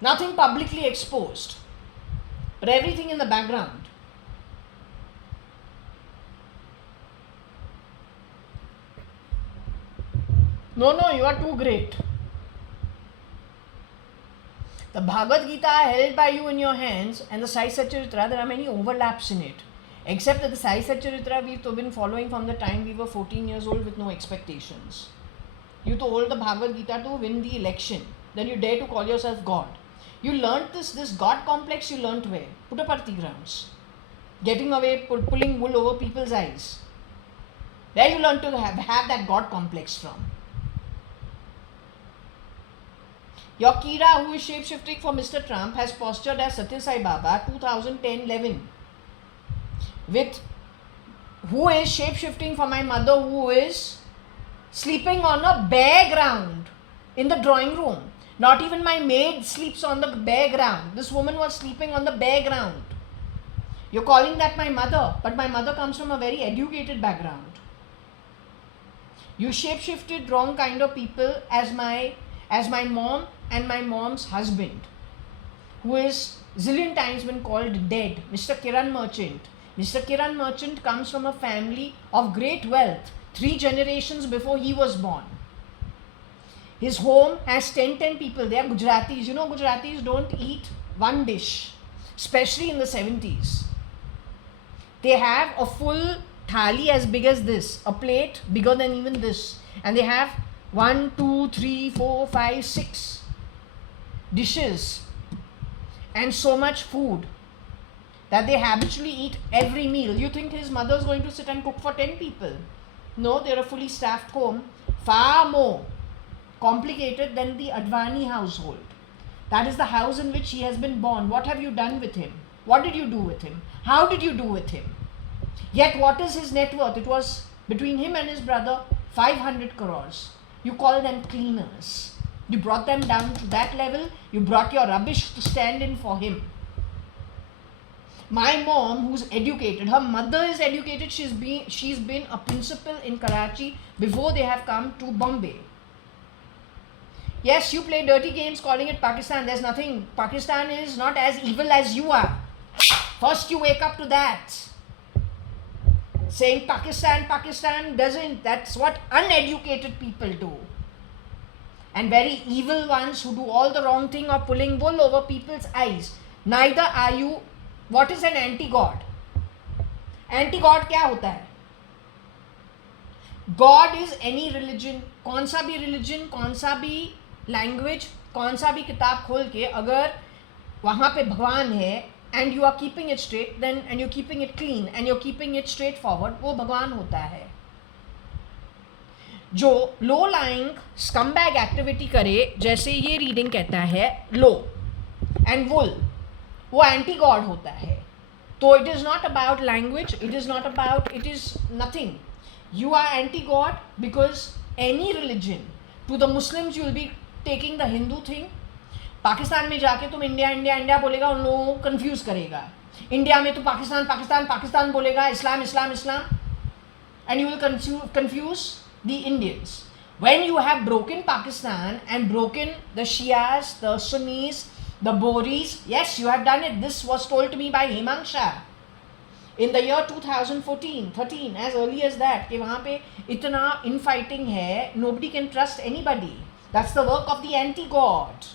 Nothing publicly exposed, but everything in the background. No, you are too great. The Bhagavad Gita held by you in your hands and the Sai Satcharitra, there are many overlaps in it. Except that the Sai Satcharitra we've been following from the time we were 14 years old with no expectations. You told the Bhagavad Gita to win the election. Then you dare to call yourself God. You learnt this God complex you learnt where? Puttaparthi grounds. Getting away, pulling wool over people's eyes. There you learnt to have that God complex from. Your Kira, who is shape-shifting for Mr. Trump, has postured as Satya Sai Baba 2010-11. With who is shape-shifting for my mother, who is sleeping on a bare ground in the drawing room. Not even my maid sleeps on the bare ground. This woman was sleeping on the bare ground. You're calling that my mother, but my mother comes from a very educated background. You shape-shifted wrong kind of people as my mom and my mom's husband, who is zillion times been called dead, Mr. Kiran Merchant. Mr. Kiran Merchant comes from a family of great wealth, 3 generations before he was born. His home has 10 people. They are Gujaratis. You know, Gujaratis don't eat one dish, especially in the 70s. They have a full thali as big as this, a plate bigger than even this. And they have 1, 2, 3, 4, 5, 6 dishes and so much food that they habitually eat every meal. You think his mother is going to sit and cook for 10 people? No, they're a fully staffed home, far more complicated than the Advani household. That is the house in which he has been born. What have you done with him? What did you do with him? How did you do with him? Yet what is his net worth? It was between him and his brother 500 crores. You call them cleaners. You brought them down to that level. You brought your rubbish to stand in for him. My mom, who's educated, her mother is educated. She's been a principal in Karachi before they have come to Bombay. Yes, you play dirty games calling it Pakistan. There's nothing. Pakistan is not as evil as you are. First you wake up to that. Saying Pakistan doesn't. That's what uneducated people do. And very evil ones who do all the wrong thing of pulling wool over people's eyes. Neither are you. What is an anti-God? Anti-God क्या होता है? God is any religion. कौन सा भी religion, कौन सा भी language, कौन सा भी किताब खोल के अगर वहाँ पे भगवान है and you are keeping it straight, then and you're keeping it clean and you're keeping it straightforward, वो भगवान होता है. जो लो लाइंग स्कमबैग एक्टिविटी करे, जैसे ये रीडिंग कहता है लो एंड वुल, वो एंटी गॉड होता है. तो it is not about language, it is not about, it is nothing. You are anti god because any religion, to the Muslims you will be taking the Hindu thing. Pakistan में जाके तुम India India India बोलेगा, उन लोगों को confuse करेगा. India में तो पाकिस्तान पाकिस्तान पाकिस्तान बोलेगा, Islam Islam Islam, and you will confuse the Indians. When you have broken Pakistan and broken the Shias, the Sunnis, the Boris, yes, you have done it. This was told to me by Hemang Shah in the year 2014-13, as early as that, कि वहाँ पे इतना infighting है, nobody can trust anybody. That's the work of the anti-God.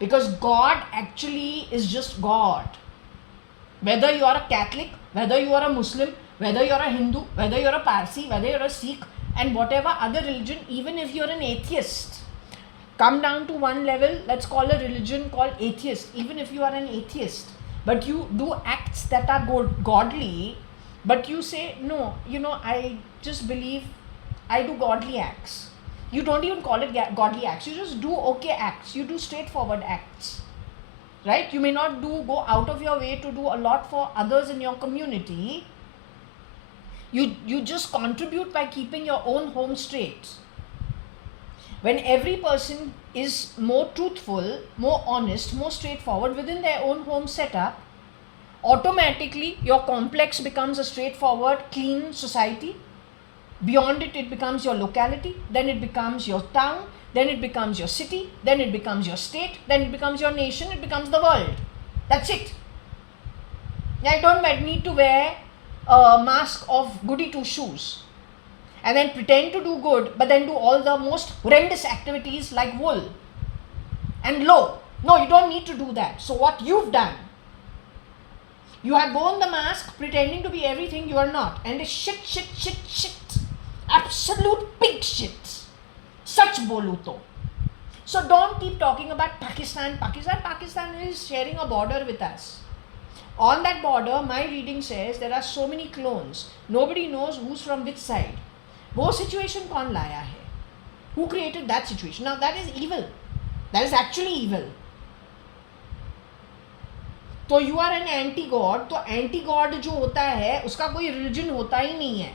Because God actually is just God. Whether you are a Catholic, whether you are a Muslim, whether you are a Hindu, whether you are a Parsi, whether you are a Sikh, and whatever other religion, even if you're an atheist, come down to one level, let's call a religion called atheist. Even if you are an atheist, but you do acts that are godly, but you say, no, I just believe I do godly acts. You don't even call it godly acts. You just do okay acts. You do straightforward acts. Right? You may not go out of your way to do a lot for others in your community. You just contribute by keeping your own home straight. When every person is more truthful, more honest, more straightforward within their own home setup, automatically your complex becomes a straightforward, clean society. Beyond it, it becomes your locality, then it becomes your town, then it becomes your city, then it becomes your state, then it becomes your nation, it becomes the world. That's it. I don't need to wear a mask of goody two shoes and then pretend to do good, but then do all the most horrendous activities like wool and low. No, you don't need to do that. So what you've done, you have worn the mask pretending to be everything you are not, and it's shit, absolute pig shit. Such bolu to. So don't keep talking about Pakistan. Pakistan is sharing a border with us. On that border, my reading says there are so many clones. Nobody knows who's from which side. वो situation कौन लाया है? Who created that situation? Now that is evil. That is actually evil. तो you are an anti-god. तो anti-god जो होता है उसका कोई religion होता ही नहीं है.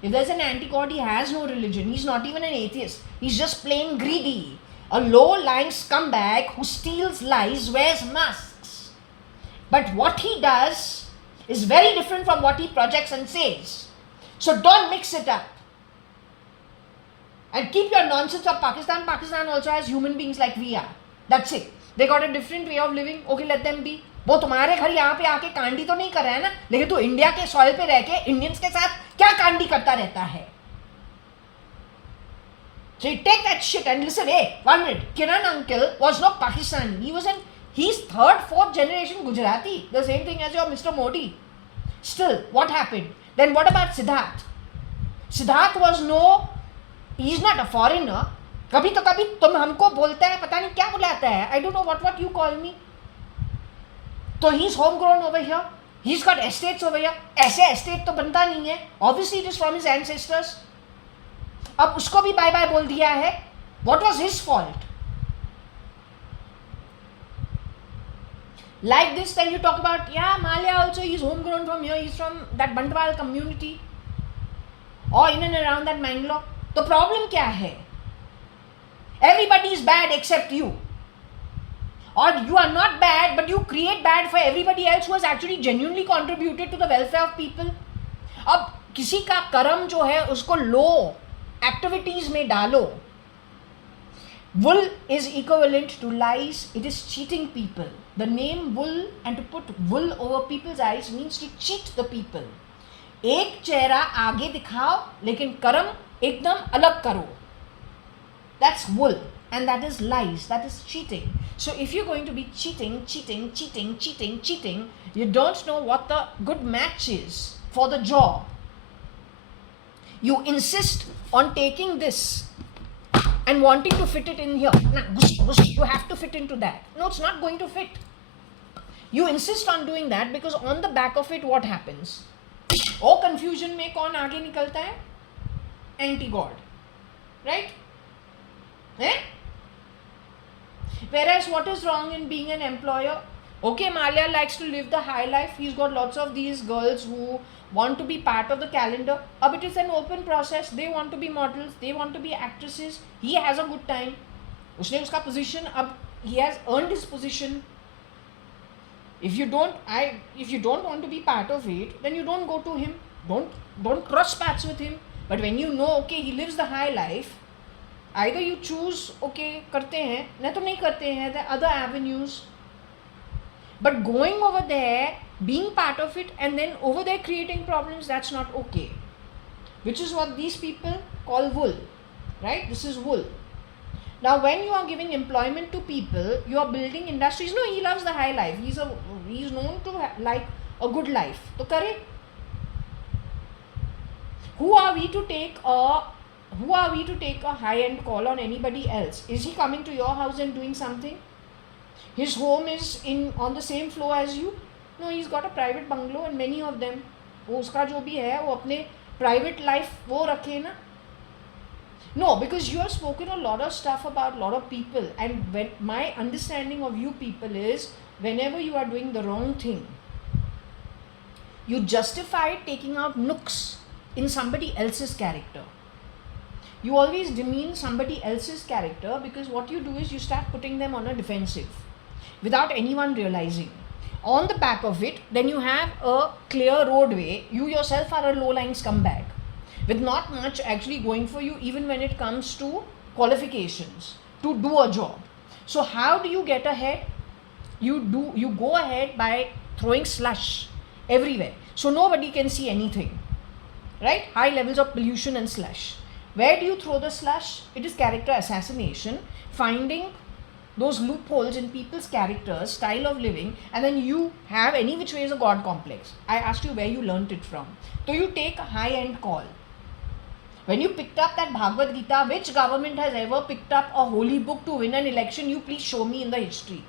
If there's an anti-god, he has no religion. He's not even an atheist. He's just plain greedy. A low-lying scumbag who steals lies, wears masks. But what he does is very different from what he projects and says. So don't mix it up. And keep your nonsense of Pakistan. Pakistan also has human beings like we are. That's it. They got a different way of living. Okay, let them be. वो तुम्हारे घर यहाँ पे आके कांडी तो नहीं कर रहा है ना, लेकिन तू इंडिया के सॉइल पे रह के इंडियंस के साथ क्या कांडी करता रहता है. So you take that shit and listen. Hey, 1 minute. Kiran uncle was not Pakistani. He's 3rd, 4th generation Gujarati. The same thing as your Mr. Modi. Still, what happened? Then what about Siddharth? Siddharth he's not a foreigner. कभी तो कभी तुम हमको बोलता है, पता नहीं क्या बुलाता है. I don't know what you call me. So he's homegrown over here. He's got estates over here. ऐसे estate तो बनता नहीं है. Obviously it is from his ancestors. अब उसको भी bye bye बोल दिया है. What was his fault? Like this, then you talk about, Malia also, he's homegrown from here. He's from that Bandwal community. Or in and around that Mangalore. The problem क्या है? Everybody is bad except you. Or you are not bad, but you create bad for everybody else who has actually genuinely contributed to the welfare of people. अब किसी का कर्म जो है उसको low activities में डालो. Wool is equivalent to lies. It is cheating people. The name wool and to put wool over people's eyes means to cheat the people. एक चेहरा आगे दिखाओ लेकिन कर्म एकदम अलग करो. That's wool. And that is lies, that is cheating. So if you're going to be cheating, you don't know what the good match is for the job. You insist on taking this and wanting to fit it in here. You have to fit into that. No, it's not going to fit. You insist on doing that because on the back of it, what happens? Oh, confusion में कौन आगे निकलता है? Anti-God. Right? Eh? Whereas what is wrong in being an employer? Okay, Malia likes to live the high life. He's got lots of these girls who want to be part of the calendar. But it is an open process. They want to be models. They want to be actresses. He has a good time. उसने उसका position, अब he has earned his position. If you don't want to be part of it, then you don't go to him. Don't cross paths with him. But when you know, okay, he lives the high life, either you choose, okay, करते हैं, नहीं तो नहीं करते हैं. There are other avenues. But going over there, being part of it, and then over there creating problems, that's not okay. Which is what these people call wool, right? This is wool. Now, when you are giving employment to people, you are building industries. No, he loves the high life. He's known to like a good life. तो करे. Who are we to take a who are we to take a high-end call on anybody else? Is he coming to your house and doing something? His home is on the same floor as you? No, he's got a private bungalow, and many of them, वो उसका जो भी है वो अपने private life वो रखे ना. No, because you have spoken a lot of stuff about a lot of people, and when my understanding of you people is, whenever you are doing the wrong thing, you justify taking out nooks in somebody else's character. You always demean somebody else's character because what you do is you start putting them on a defensive without anyone realizing. On the back of it, then you have a clear roadway. You yourself are a low-lying scumbag with not much actually going for you, even when it comes to qualifications to do a job. So how do you get ahead? You go ahead by throwing slush everywhere, so nobody can see anything, right? High levels of pollution and slush. Where do you throw the slush? It is character assassination, finding those loopholes in people's characters, style of living, and then you have any which way is a god complex. I asked you where you learnt it from. So you take a high-end call. When you picked up that Bhagavad Gita, which government has ever picked up a holy book to win an election? You please show me in the history.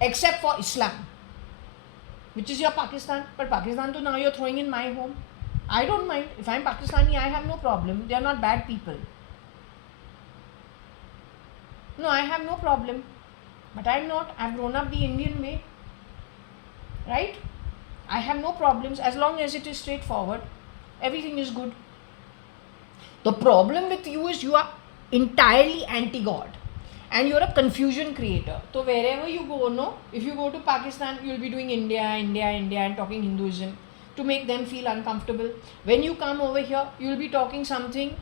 Except for Islam, which is your Pakistan. But Pakistan, now you're throwing in my home. I don't mind. If I'm Pakistani, I have no problem. They are not bad people. No, I have no problem. But I'm not. I've grown up the Indian way. Right? I have no problems as long as it is straightforward. Everything is good. The problem with you is you are entirely anti-God. And you're a confusion creator. So wherever you go, no, if you go to Pakistan, you'll be doing India, and talking Hinduism to make them feel uncomfortable. When you come over here, you'll be talking something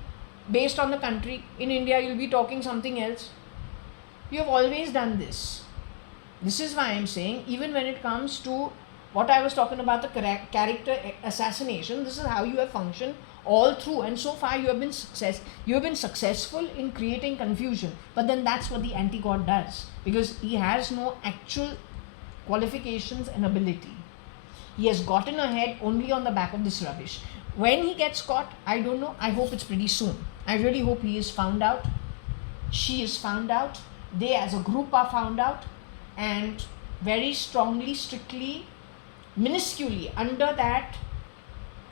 based on the country. In India, you'll be talking something else. You have always done this. This is why I'm saying, even when it comes to what I was talking about, the character assassination, this is how you have functioned all through, and so far you have been successful in creating confusion. But then that's what the anti-God does, because he has no actual qualifications and ability. He has gotten ahead only on the back of this rubbish. When he gets caught, I don't know. I hope it's pretty soon. I really hope he is found out. She is found out. They as a group are found out, and very strongly, strictly, minusculely under that,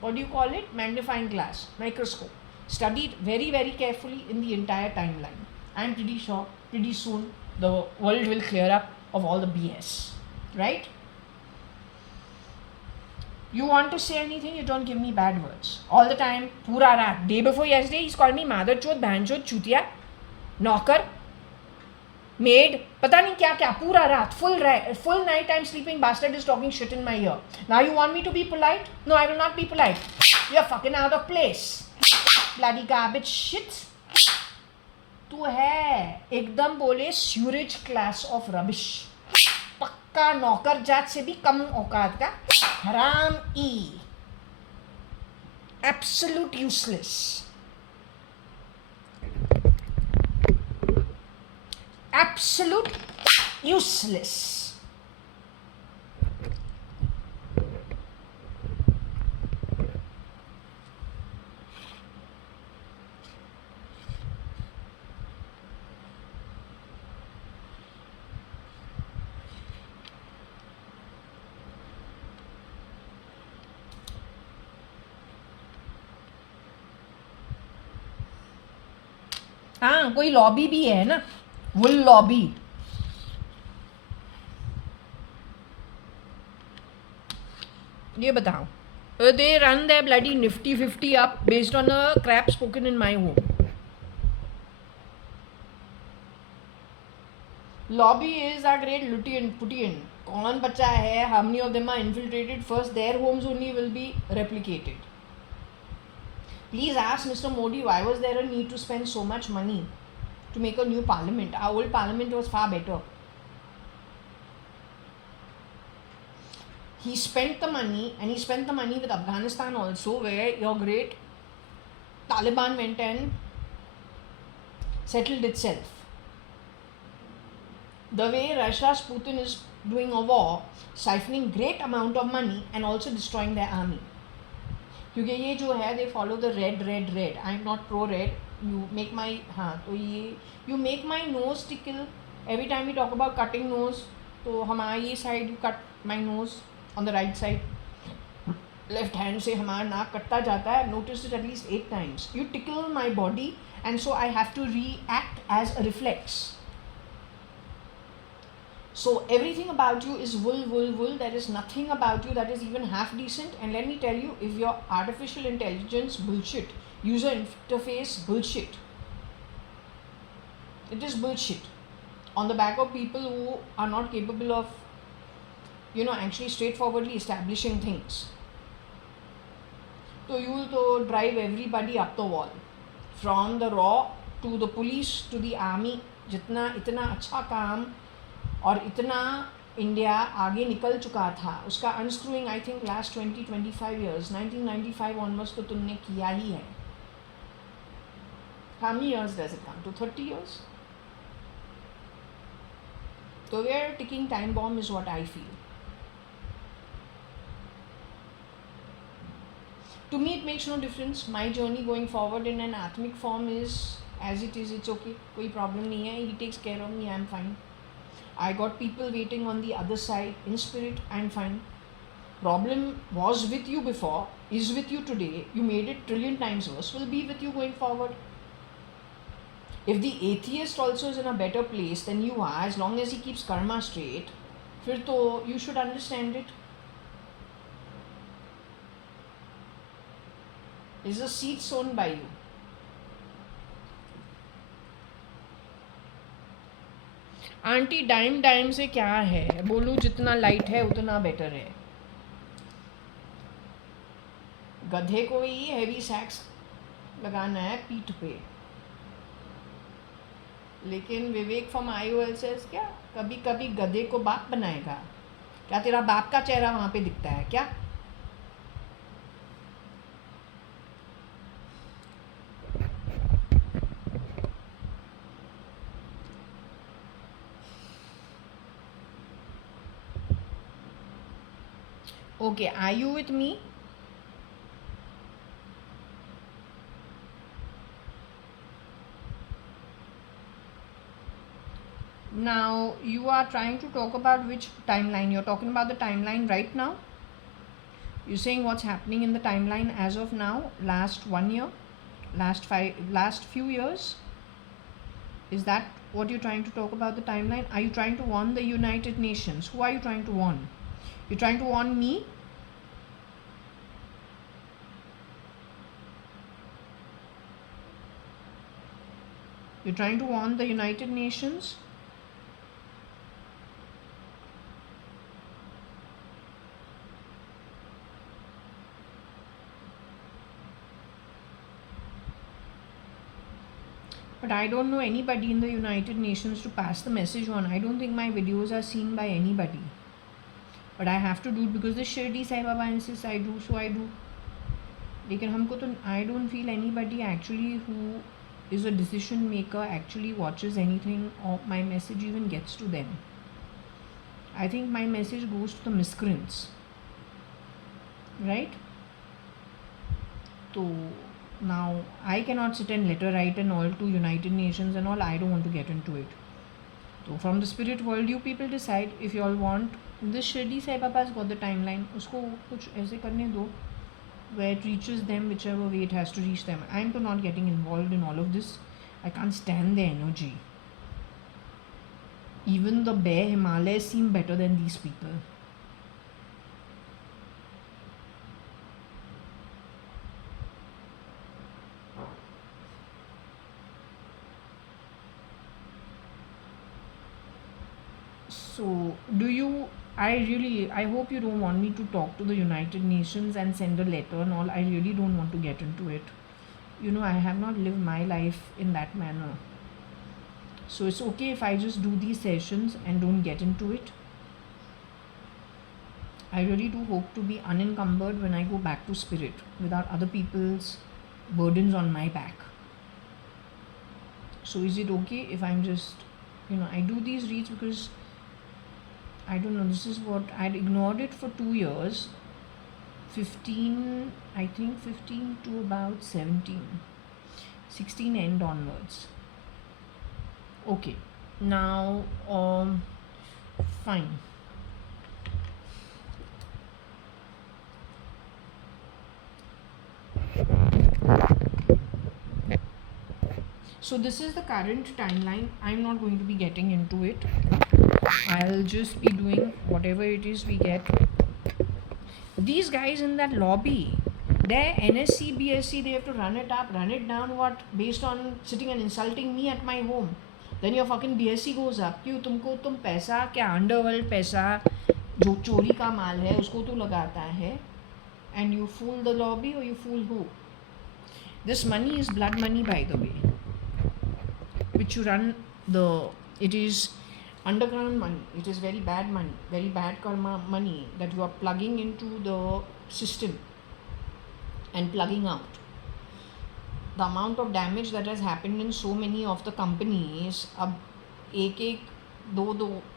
what do you call it? Magnifying glass, microscope. Studied very, very carefully in the entire timeline. I'm pretty sure pretty soon the world will clear up of all the BS. Right? You want to say anything, you don't give me bad words. All the time, pura raat. Day before yesterday, he's called me mother chod, bhan chod, chutiya, knocker, maid, pata nahi kya kya, pura raat, full night I'm sleeping bastard is talking shit in my ear. Now you want me to be polite? No, I will not be polite. You're fucking out of place. Bloody garbage shit. तू है एकदम बोले सूरज class of rubbish, पक्का नौकर जात से भी कम औकात का हराम ई, एब्सोल्यूट यूजलेस, एब्सोल्यूट यूजलेस. हाँ, कोई लॉबी भी है ना, वुल लॉबी. ये बताओ, they run their bloody nifty 50 up based on a crap spoken in my home. Lobby is a great Lutian Putian. कौन बचा है? How many of them are infiltrated? First, their homes only will be replicated. Please ask Mr. Modi, why was there a need to spend so much money to make a new parliament? Our old parliament was far better. He spent the money, and he spent the money with Afghanistan also, where your great Taliban went and settled itself. The way Russia's Putin is doing a war, siphoning great amount of money and also destroying their army. क्योंकि ये जो है, they follow the red. I'm not pro red. You make my हाँ तो ये you make my nose tickle every time we talk about cutting nose. तो हमारा ये side you cut my nose on the right side. Left hand से हमारा नाक कटता जाता है. I've noticed it at least 8 times. You tickle my body and so I have to react as a reflex. So everything about you is wool, wool, wool. There is nothing about you that is even half decent. And let me tell you, if your artificial intelligence bullshit, user interface bullshit, it is bullshit on the back of people who are not capable of, actually straightforwardly establishing things. So you will drive everybody up the wall, from the raw to the police to the army. जितना इतना अच्छा काम और इतना India आगे निकल चुका था, उसका unscrewing I think last 20-25 years, 1995 onwards तो तुमने किया ही है. How many years does it come to? 30 years? So we are a ticking time bomb is what I feel. To me it makes no difference. My journey going forward in an atmic form is as it is. It's okay. कोई problem नहीं है. He takes care of me. I'm fine. I got people waiting on the other side. In spirit, I'm fine. Problem was with you before, is with you today. You made it trillion times worse. Will be with you going forward. If the atheist also is in a better place than you are, as long as he keeps karma straight, फिर तो you should understand it. Is a seed sown by you. Aunty डाइम से क्या है? बोलूँ जितना light है उतना बेटर है. गधे को ही हैवी सैक्स लगाना है पीठ पे. लेकिन विवेक फ्रॉम I-Occultist क्या कभी कभी गधे को बाप बनाएगा? क्या तेरा बाप का चेहरा वहाँ पे दिखता है क्या? Okay, are you with me? Now you are trying to talk about which timeline? You're talking about the timeline right now? You're saying what's happening in the timeline as of now, last 1 year, last few years? Is that what you're trying to talk about, the timeline? Are you trying to warn the United Nations? Who are you trying to warn? You're trying to warn me? You're trying to warn the United Nations? But I don't know anybody in the United Nations to pass the message on. I don't think my videos are seen by anybody. But I have to do it because the Shirdi Sai Baba insists I do, so I do. लेकिन हमको तो I don't feel anybody actually who is a decision maker actually watches anything or my message even gets to them. I think my message goes to the miscreants. Right? So now I cannot sit and letter write and all to United Nations and all. I don't want to get into it. So from the spirit world, you people decide if you all want. This Shirdi Sai Baba's got the timeline. उसको कुछ ऐसे करने दो where it reaches them whichever way it has to reach them. I am not getting involved in all of this. I can't stand the energy. Even the bare Himalayas seem better than these people. So I hope you don't want me to talk to the United Nations and send a letter and all. I really don't want to get into it. I have not lived my life in that manner. So it's okay if I just do these sessions and don't get into it. I really do hope to be unencumbered when I go back to spirit without other people's burdens on my back. So is it okay if I'm just, I do these reads because I don't know, this is what I'd ignored it for 2 years, 15 to about 17. 16 end onwards. Okay, now fine. So this is the current timeline. I'm not going to be getting into it. I'll just be doing whatever it is we get. These guys in that lobby, their NSC, BSc, they have to run it up, run it down, what? Based on sitting and insulting me at my home. Then your fucking BSc goes up. क्यों तुम पैसा क्या underworld पैसा जो चोरी का माल है उसको तू लगाता है, and you fool the lobby or you fool who? This money is blood money, by the way, which you run it is underground money. It is very bad money, very bad karma money that you are plugging into the system and plugging out. The amount of damage that has happened in so many of the companies, अब एक दो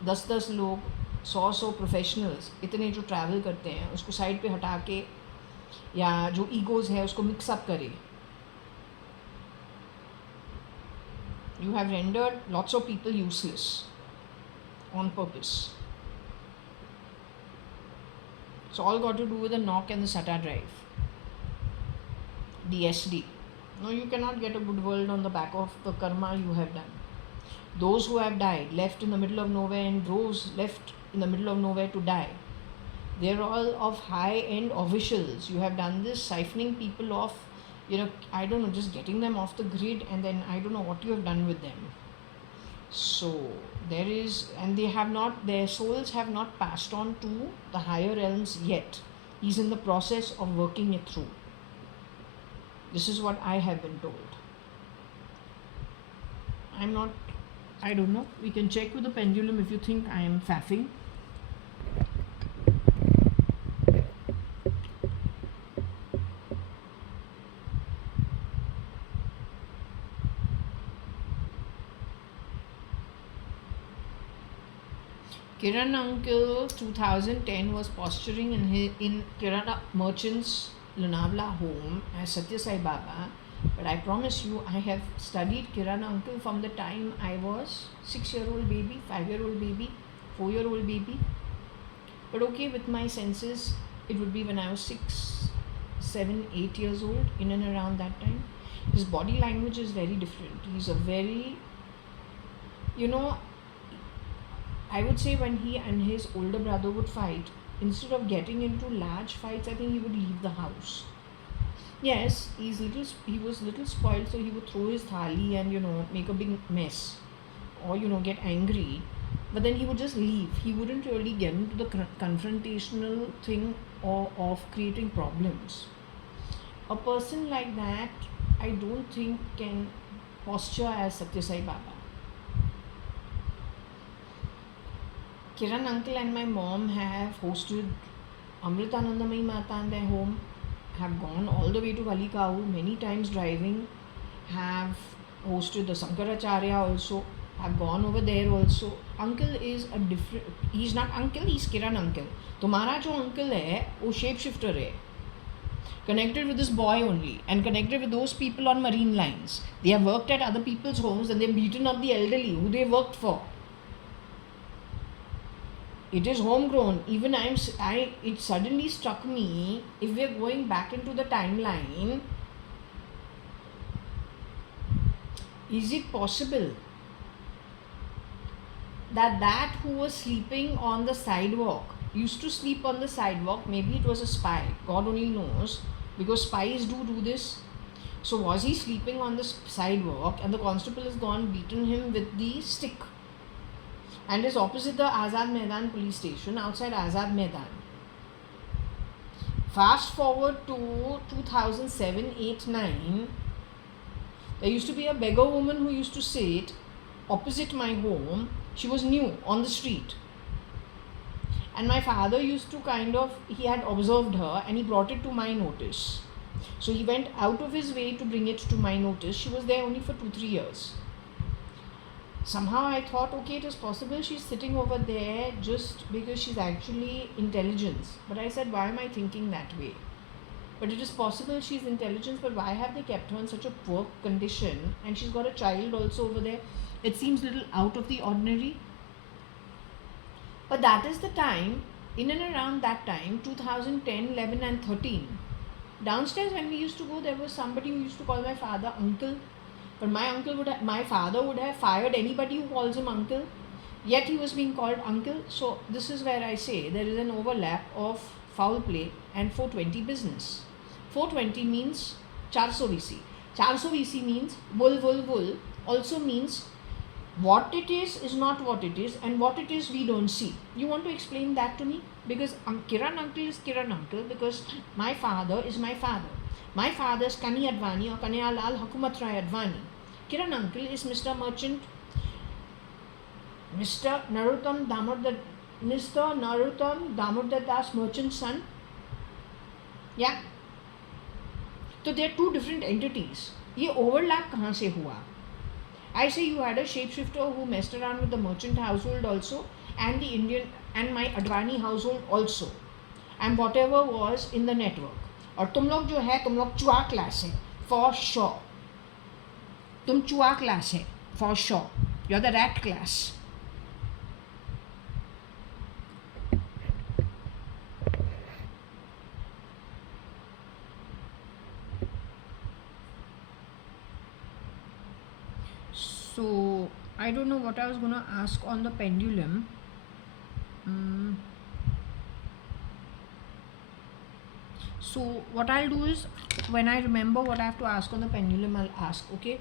10 लोग 100 professionals इतने जो travel करते हैं उसको side पे हटा के या जो ईगोज़ है उसको मिक्सअप करे. You have rendered lots of people useless on purpose. It's all got to do with the knock and the SATA drive, the SD. No, you cannot get a good world on the back of the karma you have done. Those who have died, left in the middle of nowhere, and those left in the middle of nowhere to die, they're all of high-end officials. You have done this, siphoning people off, I don't know, just getting them off the grid, and then I don't know what you have done with them. So there is, and their souls have not passed on to the higher realms yet. He's in the process of working it through. This is what I have been told. I don't know. We can check with the pendulum if you think I am faffing. Kiran uncle 2010 was posturing in Kirana Merchants Lonavala home as Satya Sai Baba, but I promise you I have studied Kiran uncle from the time I was 6-year-old baby, 5-year-old baby, 4-year-old baby. But okay, with my senses, it would be when I was 6, 7, 8 years old, in and around that time. His body language is very different. He's a very, I would say when he and his older brother would fight, instead of getting into large fights, I think he would leave the house. Yes, he was little spoiled, so he would throw his thali and make a big mess, or get angry. But then he would just leave. He wouldn't really get into the confrontational thing or of creating problems. A person like that, I don't think can posture as Satya Sai Baba. Kiran uncle and my mom have hosted Amritanandamayi Mata in their home, have gone all the way to Valikau, many times driving, have hosted the Sankaracharya also, have gone over there also. Uncle is a different, he's not uncle, he's Kiran uncle. Tumhara jo uncle hai, wo shapeshifter hai. Connected with this boy only and connected with those people on marine lines. They have worked at other people's homes and they've beaten up the elderly who they worked for. It is homegrown. Even it suddenly struck me, if we are going back into the timeline, is it possible that who was sleeping on the sidewalk used to sleep on the sidewalk? Maybe it was a spy. God only knows, because spies do this. So was he sleeping on the sidewalk and the constable has gone beaten him with the stick? And is opposite the Azad Maidan police station, outside Azad Maidan. Fast forward to 2007, 8, 9. There used to be a beggar woman who used to sit opposite my home. She was new on the street. And my father used to he had observed her and he brought it to my notice. So he went out of his way to bring it to my notice. She was there only for 2-3 years. Somehow I thought, okay, it is possible she's sitting over there just because she's actually intelligence. But I said, why am I thinking that way? But it is possible she's intelligent, but why have they kept her in such a poor condition? And she's got a child also over there. It seems little out of the ordinary. But that is the time, in and around that time, 2010, 11 and 13. Downstairs when we used to go, there was somebody who used to call my father uncle. But my father would have fired anybody who calls him uncle. Yet he was being called uncle. So this is where I say there is an overlap of foul play and 420 business. 420 means 400 VC. 400 VC means wool. Also means what it is not what it is, and what it is we don't see. You want to explain that to me? Because Kiran uncle is Kiran uncle because my father is my father. My father is Kani Advani or Kanya Lal Hukumat Rai Advani. Kiran uncle is Mr. Merchant, Mr. Narottam Damodar Das Merchant's son. Yeah. So they are two different entities. ये overlap कहाँ से हुआ? I say you had a shapeshifter who messed around with the merchant household also, and the Indian and my Advani household also, and whatever was in the network. और तुम लोग जो है तुम लोग चुआ क्लास है for sure. तुम चुआ क्लास है for sure. You're the rat class. So I don't know what I was going to ask on the pendulum. So what I'll do is, when I remember what I have to ask on the pendulum, I'll ask, okay?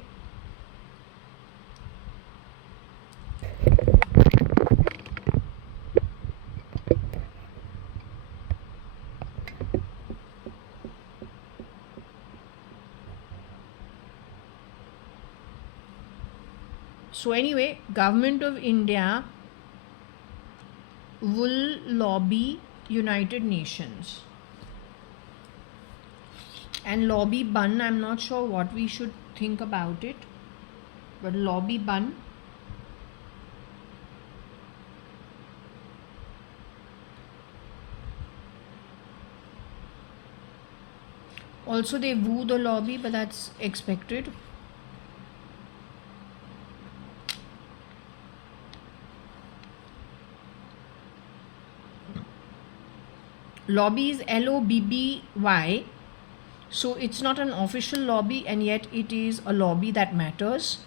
So anyway, Government of India will lobby United Nations. And lobby bun, I'm not sure what we should think about it, but lobby bun. Also they woo the lobby, but that's expected. Lobby is LOBBY. So it's not an official lobby, and yet it is a lobby that matters.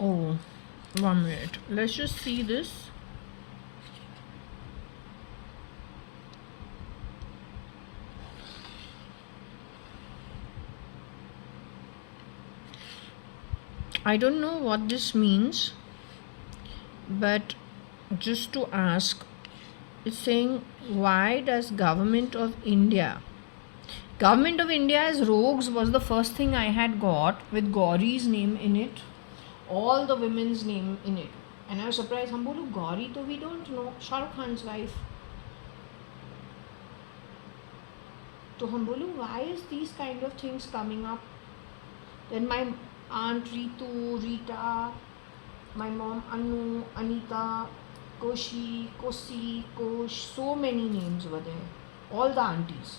Oh, 1 minute. Let's just see this. I don't know what this means, but just to ask, it's saying, why does Government of India as rogues was the first thing I had got, with Gauri's name in it, all the women's name in it, and I was surprised. Hum bolu Gauri to we don't know, Shah Rukh Khan's wife. So hum bolu, why is these kind of things coming up? Then my aunt Ritu, Rita, my mom Anu, Anita, Koshi, Kosi, Kosh, so many names were there. All the aunties,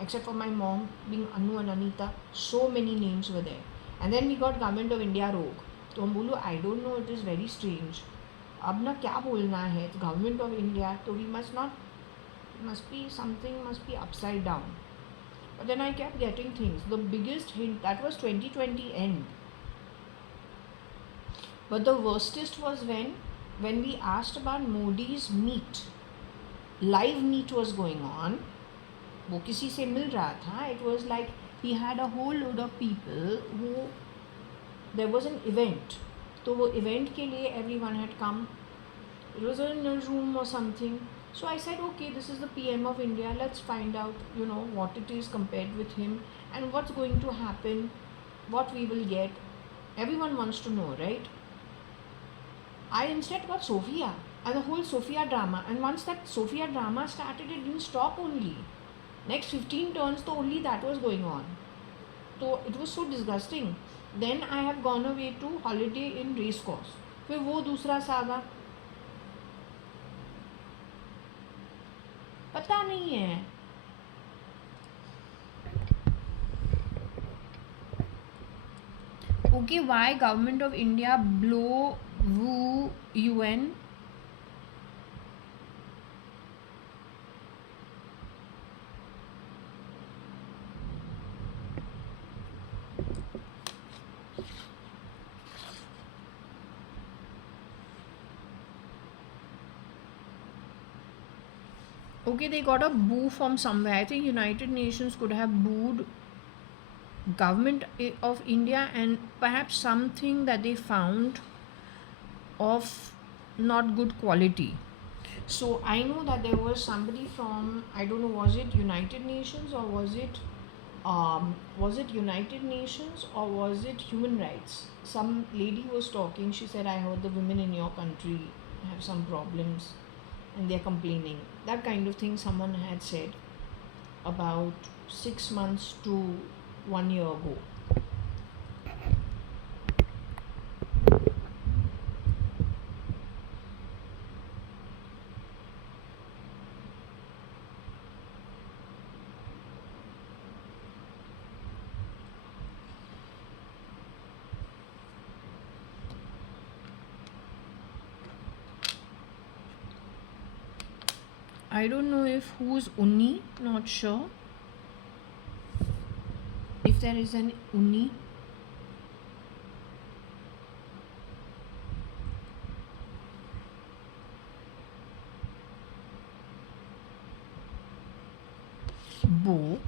except for my mom being Anu and Anita, so many names were there. And then we got Government of India rogue. तो हम बोलो I don't know, it is very strange. अब ना क्या बोलना है? It's Government of India, तो we must be upside down. But then I kept getting things. The biggest hint, that was 2020 end. But the worstest was when we asked about Modi's meet. Live meet was going on. वो किसी से मिल रहा था. It was like he had a whole load of people who, there was an event. तो वो event के लिए everyone had come. It was in a room or something. So I said, okay, this is the PM of India. Let's find out, what it is compared with him and what's going to happen, what we will get. Everyone wants to know, right? I instead got Sophia and the whole Sophia drama. And once that Sophia drama started, it didn't stop only. Next 15 turns, so only that was going on. So it was so disgusting. Then I have gone away to holiday in race course. फिर वो दूसरा saga पता नहीं है. Okay, why government of India blow woo UN? Okay, they got a boo from somewhere. I think United Nations could have booed government of India, and perhaps something that they found of not good quality. So I know that there was somebody from, I don't know, was it United Nations or was it United Nations or was it human rights? Some lady was talking. She said, I heard the women in your country have some problems and they're complaining. That kind of thing someone had said about 6 months to 1 year ago. I don't know if who's Unni, not sure. If there is an Unni. Bo.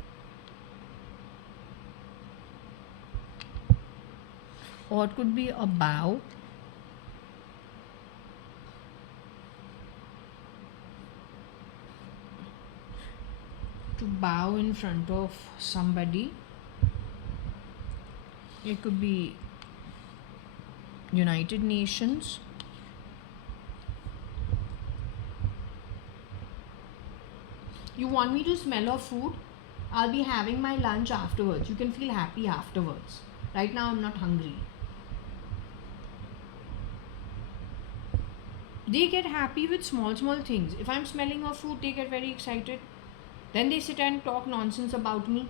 Or it could be a bow. To bow in front of somebody. It could be United Nations. You want me to smell of food? I'll be having my lunch afterwards. You can feel happy afterwards. Right now I'm not hungry. They get happy with small things. If I'm smelling of food, they get very excited. Then they sit and talk nonsense about me.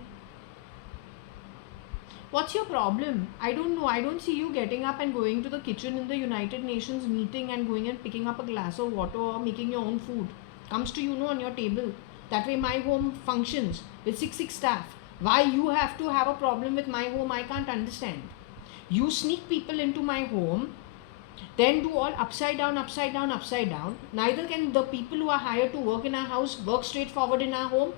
What's your problem? I don't know. I don't see you getting up and going to the kitchen in the United Nations meeting and going and picking up a glass of water or making your own food. Comes to you, on your table. That way my home functions with 6 staff. Why you have to have a problem with my home, I can't understand. You sneak people into my home, then do all upside down. Neither can the people who are hired to work in our house work straightforward in our home.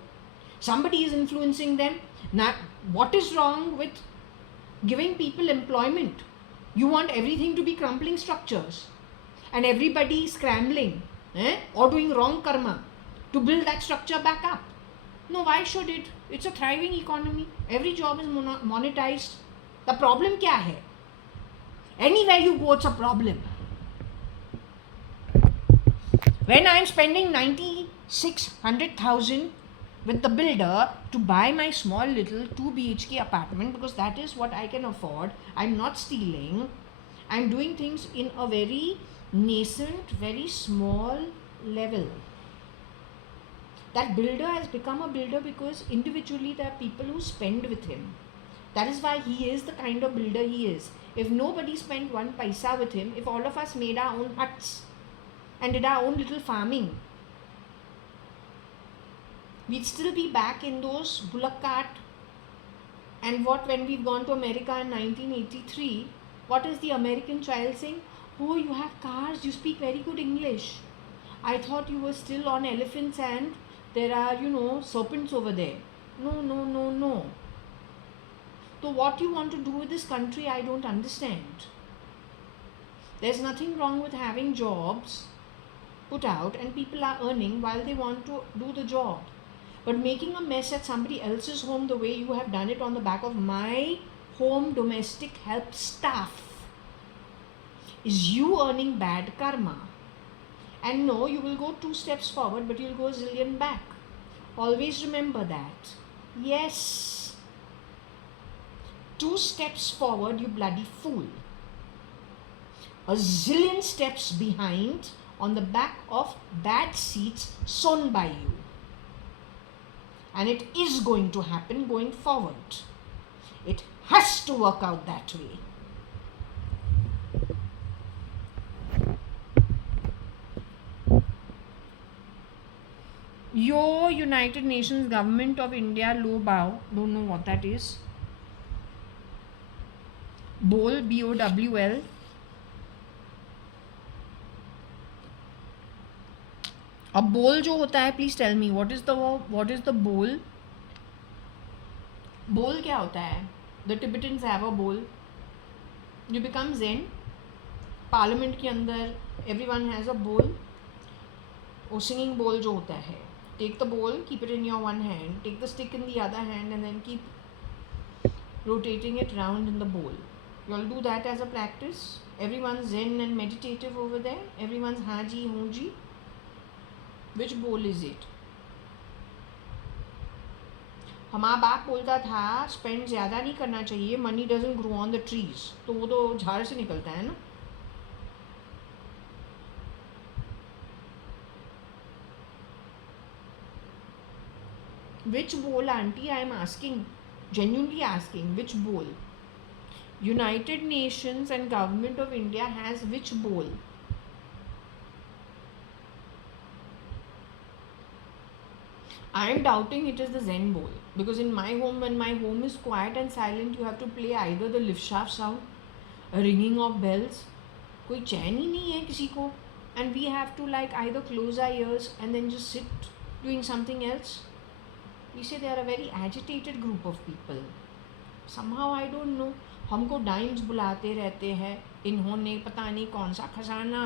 Somebody is influencing them. Now, what is wrong with giving people employment? You want everything to be crumbling structures and everybody scrambling or doing wrong karma to build that structure back up. No, why should it? It's a thriving economy. Every job is monetized. The problem kya hai? Anywhere you go, it's a problem. When I'm spending 96,100,000 with the builder to buy my small little 2 BHK apartment, because that is what I can afford, I'm not stealing. I'm doing things in a very nascent, very small level. That builder has become a builder because individually there are people who spend with him. That is why he is the kind of builder he is. If nobody spent 1 paisa with him, if all of us made our own huts and did our own little farming, we'd still be back in those bullock cart. And what, when we've gone to America in 1983, what is the American child saying? Oh, you have cars, you speak very good English. I thought you were still on elephants and there are, serpents over there. No. So what you want to do with this country, I don't understand. There's nothing wrong with having jobs put out and people are earning while they want to do the job. But making a mess at somebody else's home the way you have done it on the back of my home domestic help staff is you earning bad karma. And no, you will go 2 steps forward, but you'll go a zillion back. Always remember that. Yes. 2 steps forward, you bloody fool. A zillion steps behind on the back of bad seats sewn by you. And it is going to happen going forward. It has to work out that way. Your United Nations Government of India low bow, don't know what that is. Bowl, BOWL. अब bowl जो होता है, please tell me what is the bowl? Bowl क्या होता है? The Tibetans have a bowl. You become Zen. Parliament के अंदर everyone has a bowl. वो singing bowl जो होता है. Take the bowl, keep it in your one hand, take the stick in the other hand, and then keep rotating it round in the bowl. You all do that as a practice. Everyone's zen and meditative over there. Everyone's haji, hoji. Which bowl is it? हमारा बाप बोलता था spend ज़्यादा नहीं करना चाहिए, money doesn't grow on the trees. तो वो तो झाड़ से निकलता है ना. Which bowl, auntie? I am asking, genuinely asking, which bowl? United Nations and Government of India has which bowl? I am doubting it is the Zen bowl, because in my home, when my home is quiet and silent, you have to play either the lift shaft sound, a ringing of bells. कोई चैन ही नहीं है किसी को, and we have to like either close our ears and then just sit doing something else. We say they are a very agitated group of people. Somehow I don't know. हमको dimes बुलाते रहते हैं, इन्होंने पता नहीं कौन सा खजाना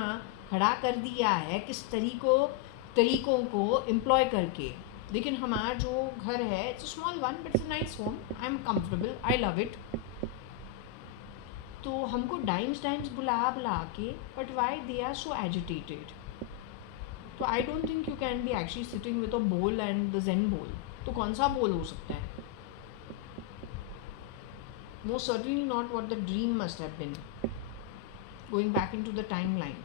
खड़ा कर दिया है किस तरीकों को एम्प्लॉय करके. लेकिन हमारा जो घर है, it's a small one but it's a nice home. I am comfortable, I love it. तो हमको डाइम्स बुला के, but why they are so agitated. तो I don't think you can be actually sitting with a bowl and the Zen बोल. तो कौन सा बोल हो सकता है? Most certainly not what the dream must have been. Going back into the timeline.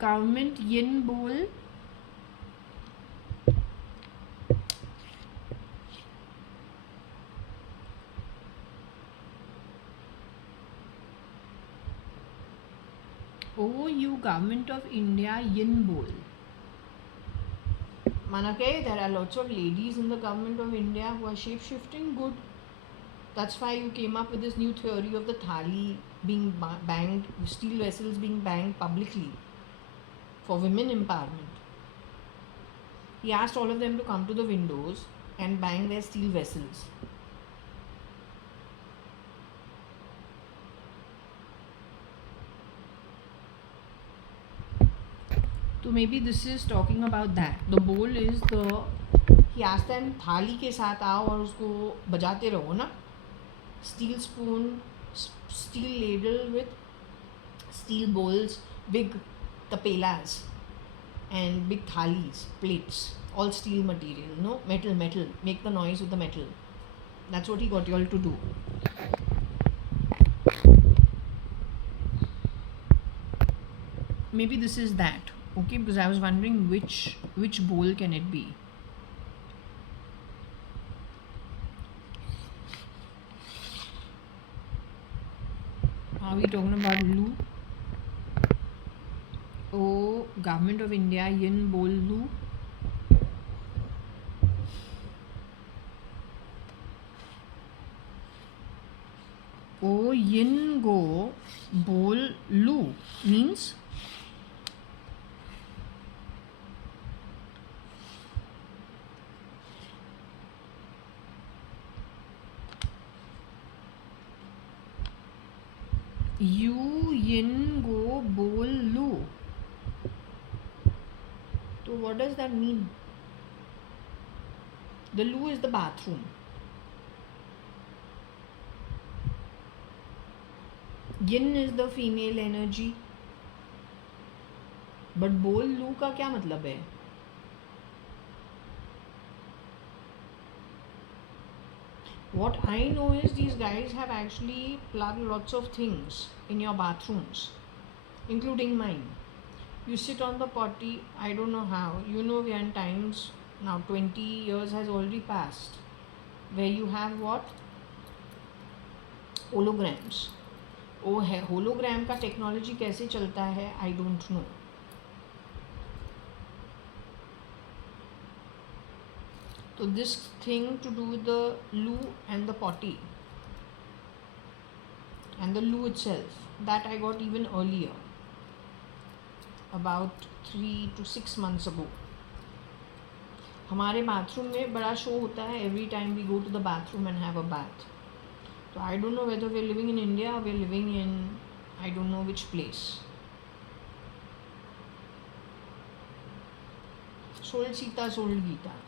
Government yin bowl. OU Government of India yin bowl. Manake, there are lots of ladies in the government of India who are shape-shifting. Good. That's why you came up with this new theory of the thali being banged, steel vessels being banged publicly for women empowerment. He asked all of them to come to the windows and bang their steel vessels. So maybe this is talking about that. The bowl is he asked them, थाली के साथ आओ और उसको बजाते रहो ना. Steel spoon, steel ladle with steel bowls, big tapelas and big thalis, plates, all steel material, no? Metal, make the noise with the metal. That's what he got you all to do. Maybe this is that. Okay, because I was wondering which bowl can it be. Are we talking about Lu? Oh, Government of India yin bowl Lu. Oh, yin go bowl Lu means you yin go bowl Lu. So what does that mean? The loo is the bathroom. Yin is the female energy. But बोल लू का क्या मतलब है? What I know is these guys have actually plugged lots of things in your bathrooms, including mine. You sit on the potty, I don't know how. You know, we are in times now, 20 years has already passed, where you have what? Holograms. वो है hologram का technology कैसे चलता है, I don't know. So this thing to do with the loo and the potty and the loo itself, that I got even earlier, about 3 to 6 months ago. हमारे bathroom में बड़ा show होता है every time we go to the bathroom and have a bath. So I don't know whether we're living in India or we're living in I don't know which place. Sold Sita, sold Gita.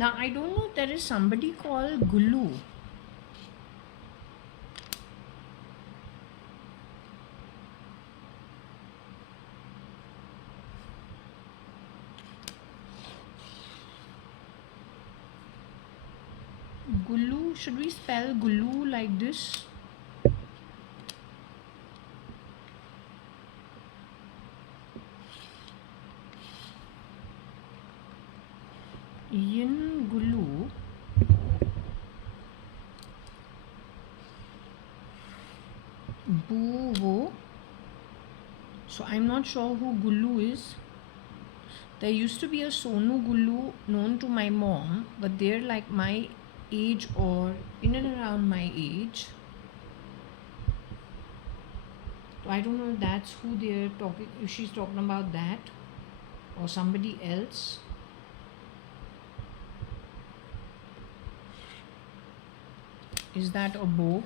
Now I don't know, there is somebody called Gulu. Gulu, should we spell Gulu like this? Yin Gulu. Boo wo. So I'm not sure who Gulu is. There used to be a Sonu Gulu known to my mom, but they're like my age or in and around my age. So I don't know if that's who they're talking, if she's talking about that or somebody else. Is that a bow?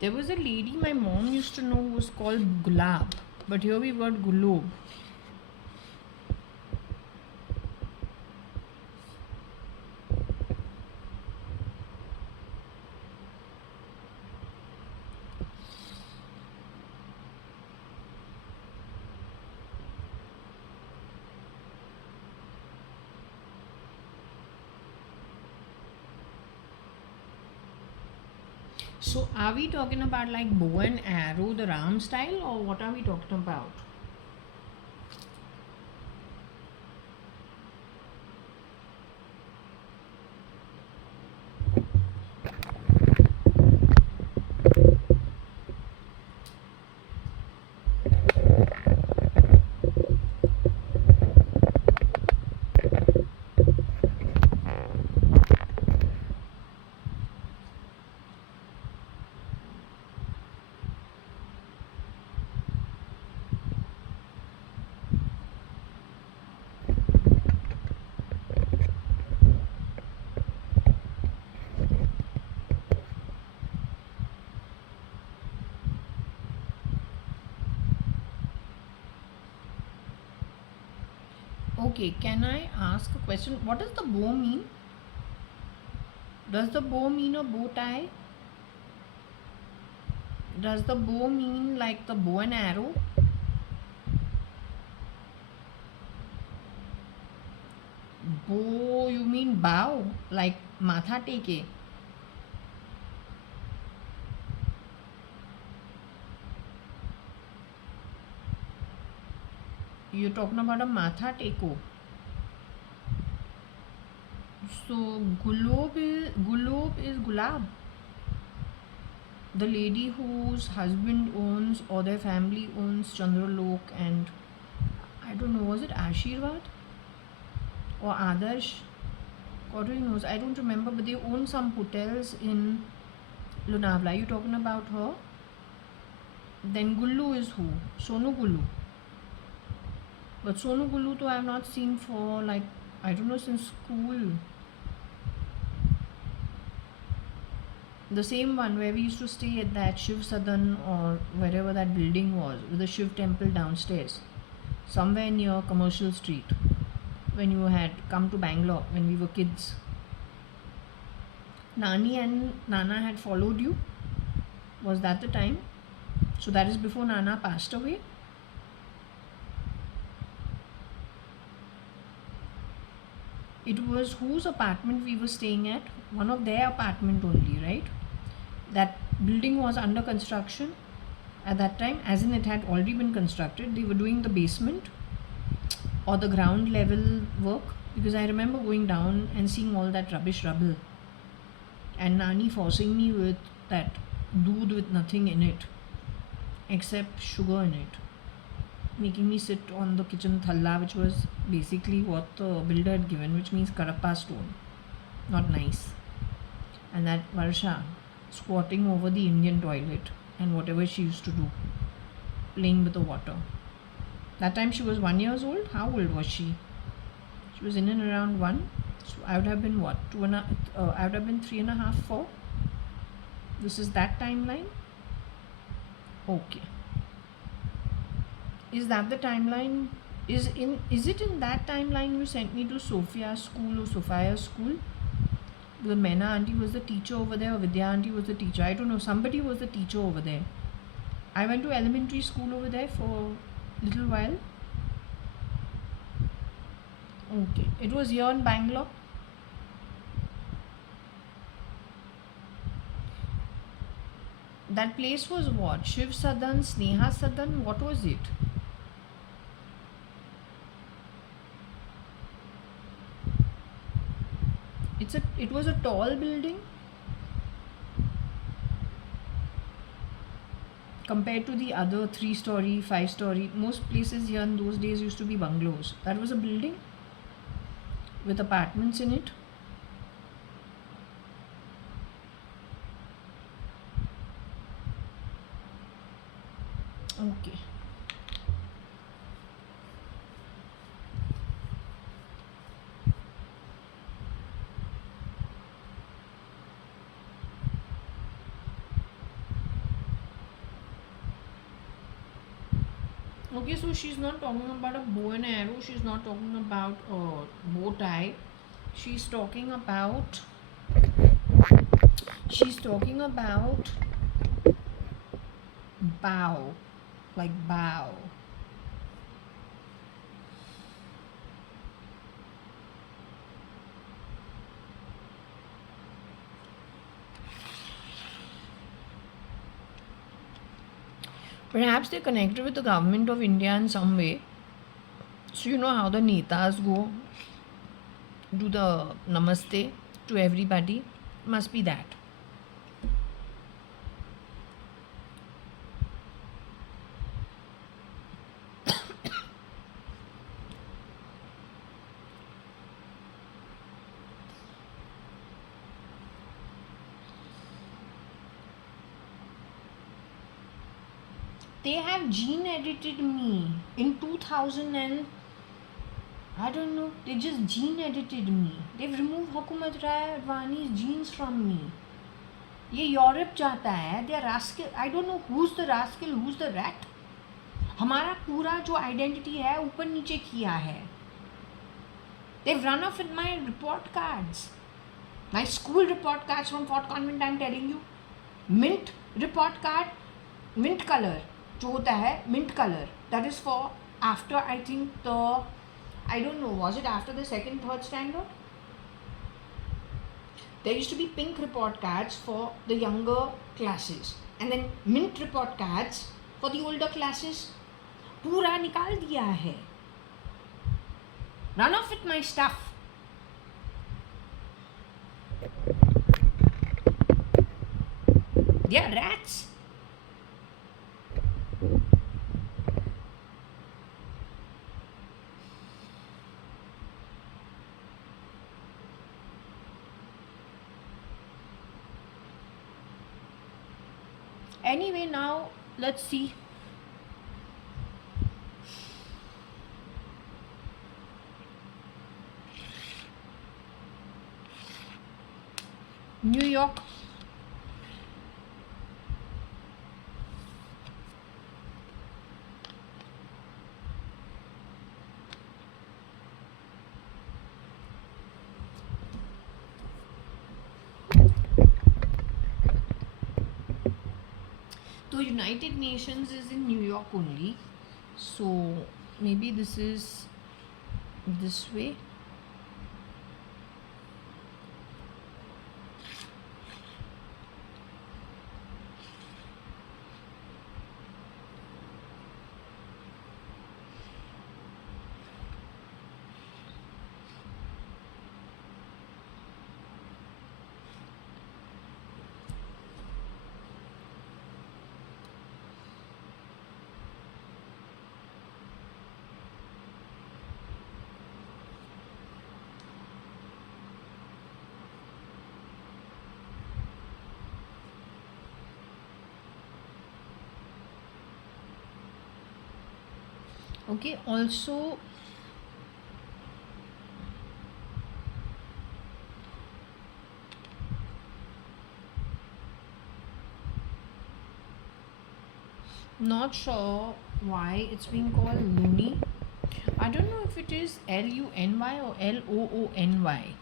There was a lady my mom used to know who was called Gulab, but here we've got Gulob. So are we talking about like bow and arrow, the Ram style, or what are we talking about? Okay, can I ask a question? What does the bow mean? Does the bow mean a bow tie? Does the bow mean like the bow and arrow? Bow, you mean bow, like matha teke? You're talking about a matha teko. So Gulob is Gulab. The lady whose husband owns or their family owns Chandralok, and I don't know, was it Ashirvad or Adarsh? God only knows. I don't remember, but they own some hotels in Lonavala. Are you talking about her? Then Gullu is who? Sonu Gullu. But Sonu Gullu, though, I have not seen for like, I don't know, since school. The same one where we used to stay at that Shiv Sadan or wherever that building was, with the Shiv temple downstairs, somewhere near Commercial Street, when you had come to Bangalore when we were kids. Nani and Nana had followed you? Was that the time? So that is before Nana passed away? It was whose apartment we were staying at? One of their apartment only, right? That building was under construction at that time, as in it had already been constructed. They were doing the basement or the ground level work, because I remember going down and seeing all that rubbish rubble and Nani forcing me with that doodh with nothing in it except sugar in it, making me sit on the kitchen thalla, which was basically what the builder had given, which means kadappa stone, not nice. And that Varsha squatting over the Indian toilet and whatever she used to do, playing with the water. That time she was 1 year old. How old was she? She was in and around 1. So I would have been what? I would have been 3.5, 4. This is that timeline. Okay. Is that the timeline? Is it in that timeline you sent me to Sophia's school or Sophia's school? The Mena auntie was the teacher over there, or Vidya auntie was the teacher. I don't know. Somebody was the teacher over there. I went to elementary school over there for a little while. Okay. It was here in Bangalore. That place was what? Shiv Sadan, Sneha Sadan? What was it? It was a tall building compared to the other 3-story, 5-story. Most places here in those days used to be bungalows. That was a building with apartments in it. Okay. Okay, so she's not talking about a bow and arrow. She's not talking about a bow tie. She's talking about. Bow, like bow. Perhaps they're connected with the government of India in some way. So you know how the netas go do the namaste to everybody? Must be that. They have gene edited me in 2000 and I don't know, they just gene edited me. They've removed Hukumat JAYA.ADVANI's genes from me. ये Europe जाता है. They are rascal. I don't know who's the rascal, who's the rat. हमारा पूरा जो identity है ऊपर नीचे किया है. They've run off with my report cards. My school report cards from Fort Convent, I'm telling you. Mint report card, mint color. जो होता है mint color. That is for after, I think, I don't know, was it after the 2nd, 3rd standard? There used to be pink report cards for the younger classes and then mint report cards for the older classes. पूरा निकाल दिया है. Run off with my stuff. They are rats. Anyway, now let's see. New York. So United Nations is in New York only. So maybe this is this way. Okay, also not sure why it's being called loony. I don't know if it is Luny or Loony.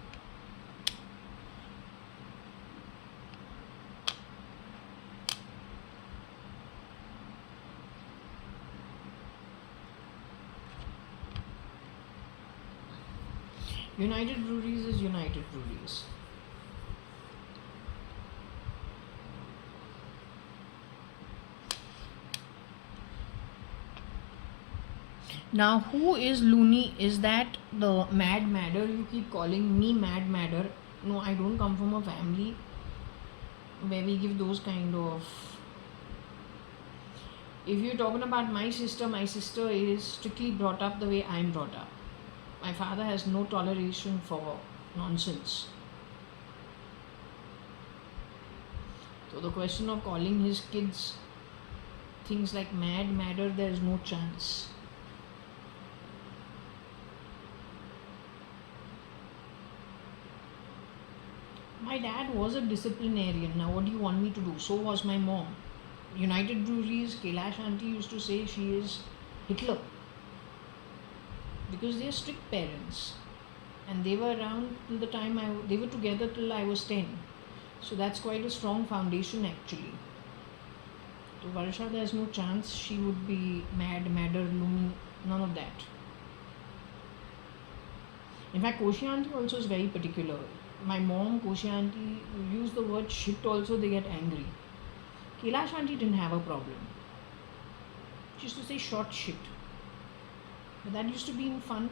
United Breweries is United Breweries. Now, who is loony? Is that the Mad Madder? You keep calling me Mad Madder. No, I don't come from a family where we give those kind of. If you're talking about my sister is strictly brought up the way I'm brought up. My father has no toleration for nonsense. So the question of calling his kids things like Mad Madder, there is no chance. My dad was a disciplinarian. Now, what do you want me to do? So was my mom. United Breweries, Kailash Auntie used to say she is Hitler because they are strict parents, and they were around till the time they were together till I was 10. So that's quite a strong foundation actually. So Varsha, there's no chance she would be mad, madder, loony, none of that. In fact, Koshi Auntie also is very particular. My mom, Koshi Auntie, use the word shit also, they get angry. Kailash Auntie didn't have a problem. She used to say short shit. But that used to be in fun.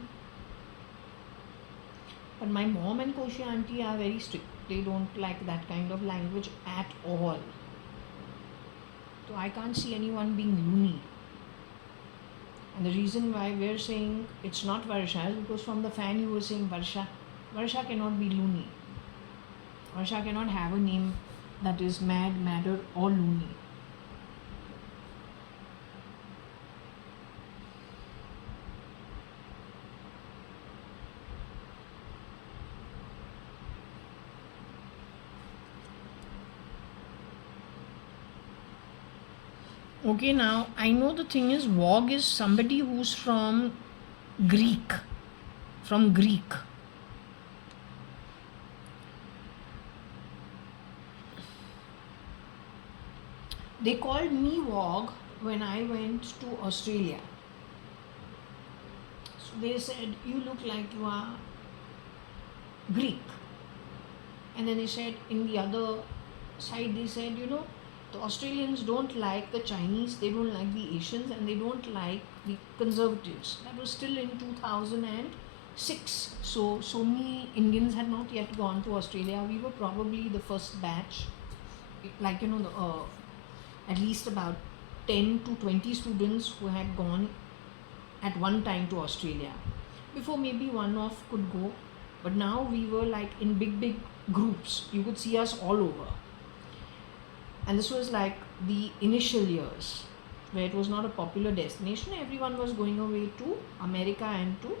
But my mom and Koshi Auntie are very strict. They don't like that kind of language at all. So I can't see anyone being loony. And the reason why we're saying it's not Varsha is because from the fan you were saying Varsha. Varsha cannot be loony. Varsha cannot have a name that is mad, madder, or loony. Okay, now I know the thing is Vogue is somebody who's from Greek. From Greek. They called me Vogue when I went to Australia. So they said, you look like you are Greek. And then they said, in the other side, they said, the Australians don't like the Chinese, they don't like the Asians, and they don't like the conservatives. That was still in 2006. So many Indians had not yet gone to Australia. We were probably the first batch. Like, at least about 10 to 20 students who had gone at one time to Australia. Before maybe one off could go. But now we were like in big groups. You could see us all over. And this was like the initial years, where it was not a popular destination. Everyone was going away to America and to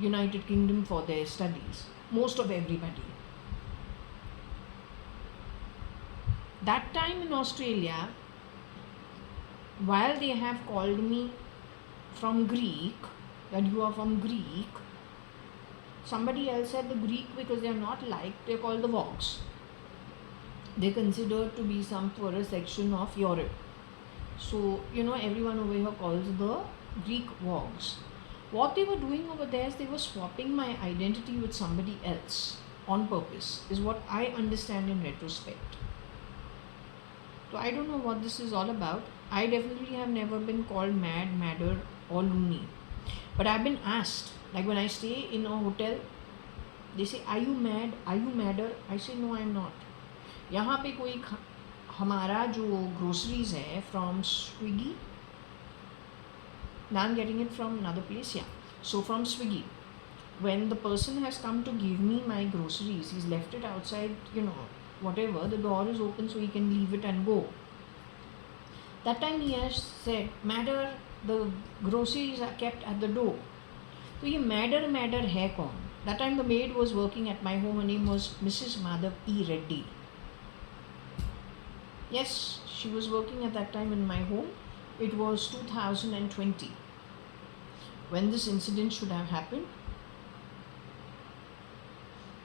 United Kingdom for their studies. Most of everybody. That time in Australia, while they have called me from Greek, that you are from Greek, somebody else said the Greek because they are not liked, they're called the Vogs. They're considered to be some poorer section of Europe. So, everyone over here calls the Greek Vogs. What they were doing over there is they were swapping my identity with somebody else on purpose, is what I understand in retrospect. So I don't know what this is all about. I definitely have never been called mad, madder, or loony. But I've been asked, like when I stay in a hotel, they say, "Are you mad? Are you madder?" I say, "No, I'm not." यहाँ पे कोई हमारा जो groceries है from Swiggy, now I'm getting it from another place, yeah. So from Swiggy, when the person has come to give me my groceries, he's left it outside, whatever, the door is open so he can leave it and go. That time he has said, "Madder, the groceries are kept at the door." So ये madder है कौन? That time the maid was working at my home. Her name was Mrs. Madhav E. Reddy. Yes, she was working at that time in my home. It was 2020 when this incident should have happened.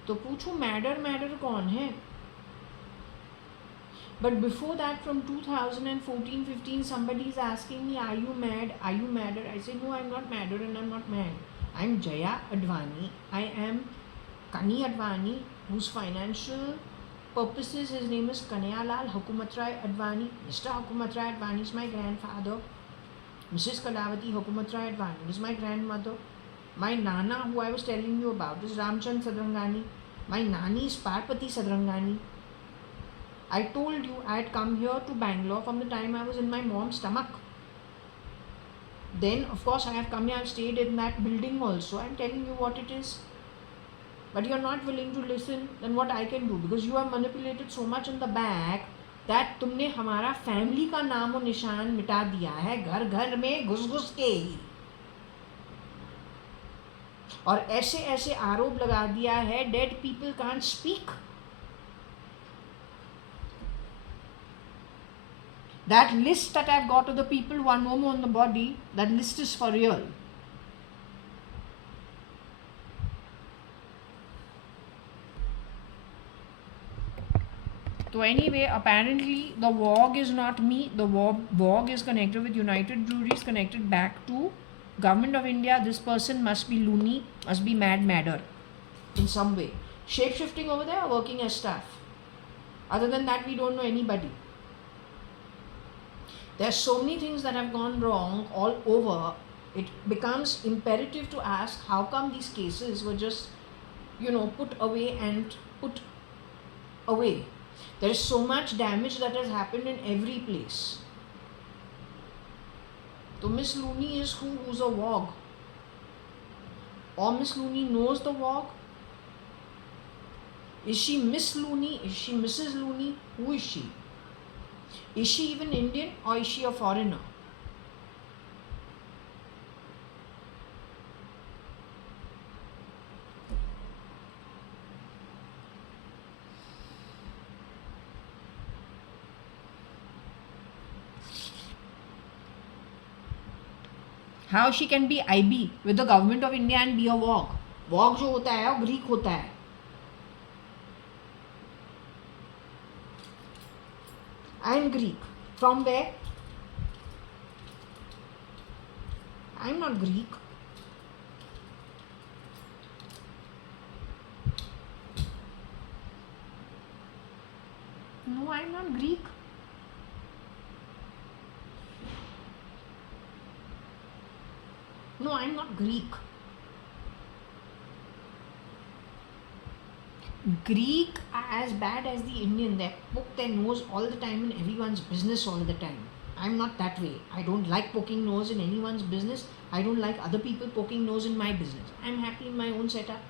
तो पूछो madder कौन है? But before that, from 2014-15, somebody is asking me, "Are you mad? Are you madder?" I say, "No, I'm not madder and I'm not mad. I'm JAYA.ADVANI. I am Kani Advani, whose financial purposes, his name is Kanayalal Hukumatrai Advani. Mr. Hukumatrai Advani is my grandfather. Mrs. Kalavati Hukumatrai Advani is my grandmother. My Nana, who I was telling you about, is Ramchand Sadrangani. My Nani is Parpati Sadrangani. I told you I had come here to Bangalore from the time I was in my mom's stomach. Then, of course, I have come here, I've stayed in that building also. I'm telling you what it is. But you're not willing to listen, then what I can do? Because you have manipulated so much in the back that तुमने हमारा family का नाम और निशान मिटा दिया है, घर घर में घुस घुस के ही, और ऐसे ऐसे आरोप लगा दिया है, dead people can't speak. That list that I've got of the people who are no more in the body, that list is for real. So anyway, apparently the VOG is not me. The VOG is connected with United Breweries, connected back to Government of India. This person must be loony, must be madder in some way. Shape-shifting over there or working as staff. Other than that, we don't know anybody. There are so many things that have gone wrong all over. It becomes imperative to ask, how come these cases were just, put away and put away? There is so much damage that has happened in every place. So Miss Looney is who? Who's a VOG? Or Miss Looney knows the VOG? Is she Miss Looney? Is she Mrs. Looney? Who is she? Is she even Indian or is she a foreigner? How she can be IB with the government of India and be a VOG? VOG जो होता है वो Greek होता है. I am Greek. From where? I am not Greek. No, I am not Greek. No, I am not Greek. Greek as bad as the Indian. They poke their nose all the time in everyone's business all the time. I'm not that way. I don't like poking nose in anyone's business. I don't like other people poking nose in my business. I'm happy in my own setup.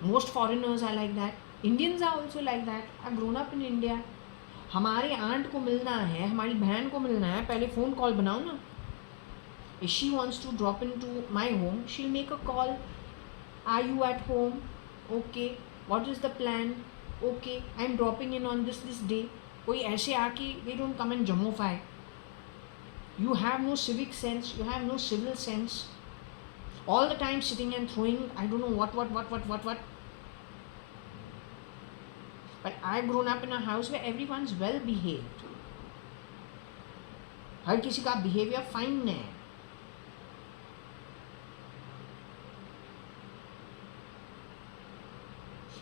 Most foreigners are like that. Indians are also like that. I've grown up in India. हमारे aunt को मिलना है, हमारी बहन को मिलना है, पहले फ़ोन कॉल बनाओ ना. If she wants to drop into my home, she'll make a call. Are you at home? Okay. What is the plan? Okay. I'm dropping in on this day. कोई ऐसे आके they don't come and jammify. You have no civic sense. You have no civil sense. All the time sitting and throwing I don't know what. But I've grown up in a house where everyone's well behaved. हर किसी का behavior fine है.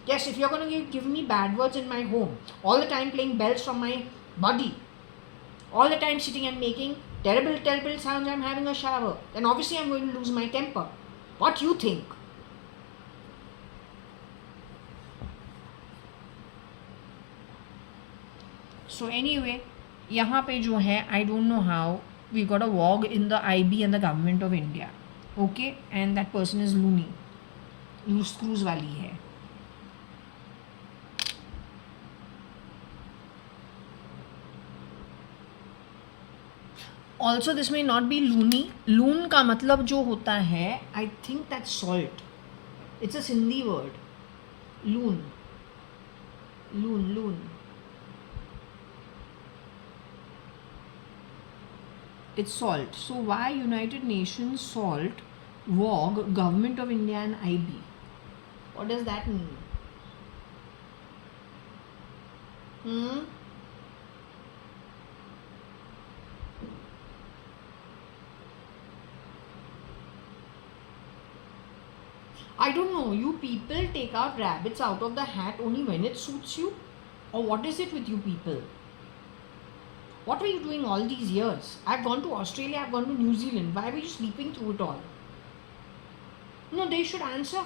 Yes, if you're going to give me bad words in my home, all the time playing bells from my body, all the time sitting and making terrible sounds, I'm having a shower, then obviously I'm going to lose my temper. What do you think? So anyway, यहाँ पे जो है, I don't know how, we got a wog in the IB and the government of India. Okay, and that person is loony. Loose screws वाली है. Also this may not be loony. Loon का मतलब जो होता है, I think that's salt. It's a Sindhi word. Loon. It's salt. So why United Nations salt, WOG, Government of India and IB? What does that mean? I don't know. You people take out rabbits out of the hat only when it suits you? Or what is it with you people? What were you doing all these years? I've gone to Australia, I've gone to New Zealand. Why were you sleeping through it all? No, they should answer.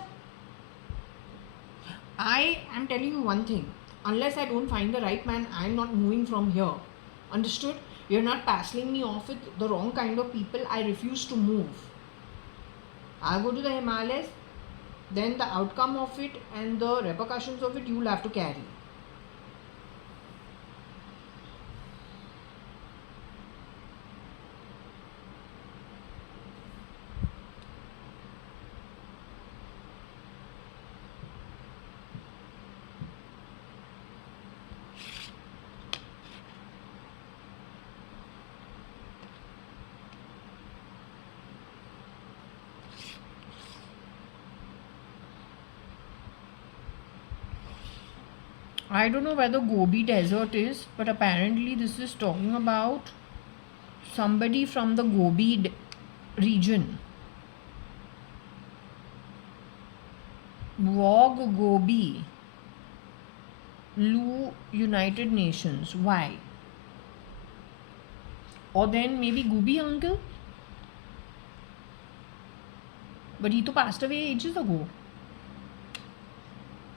I am telling you one thing. Unless I don't find the right man, I'm not moving from here. Understood? You're not passing me off with the wrong kind of people. I refuse to move. I'll go to the Himalayas. Then the outcome of it and the repercussions of it, you'll have to carry. I don't know where the Gobi Desert is, but apparently this is talking about somebody from the Gobi region. WOG Gobi Lu United Nations. Why? Or then maybe Gobi uncle? But he to passed away ages ago.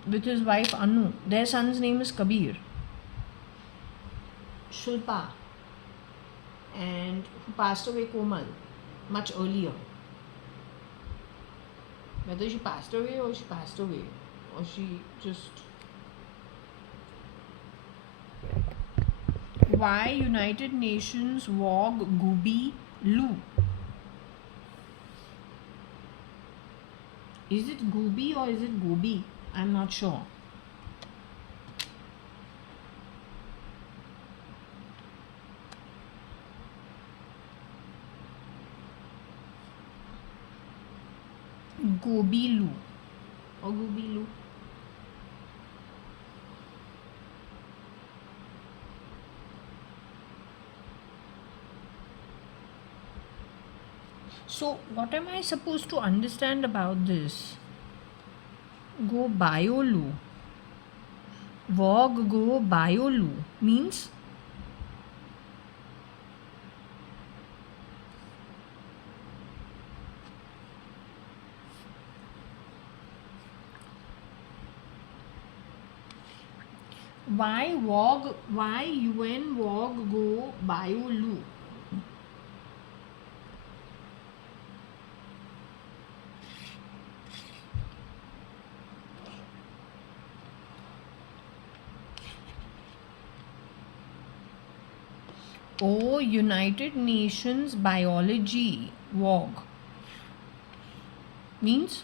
With his wife Anu. Their son's name is Kabir. Shilpa. And who passed away Komal much earlier. Whether she passed away or she just... Why United Nations WOG Gobi Lu? Is it Gobi or is it Gobi? I'm not sure. Gobi Lu or Gobi Lu. So what am I supposed to understand about this? Go Biolu. WOG Go Biolu means why UN WOG Go Biolu? Oh, United Nations Biology WOG means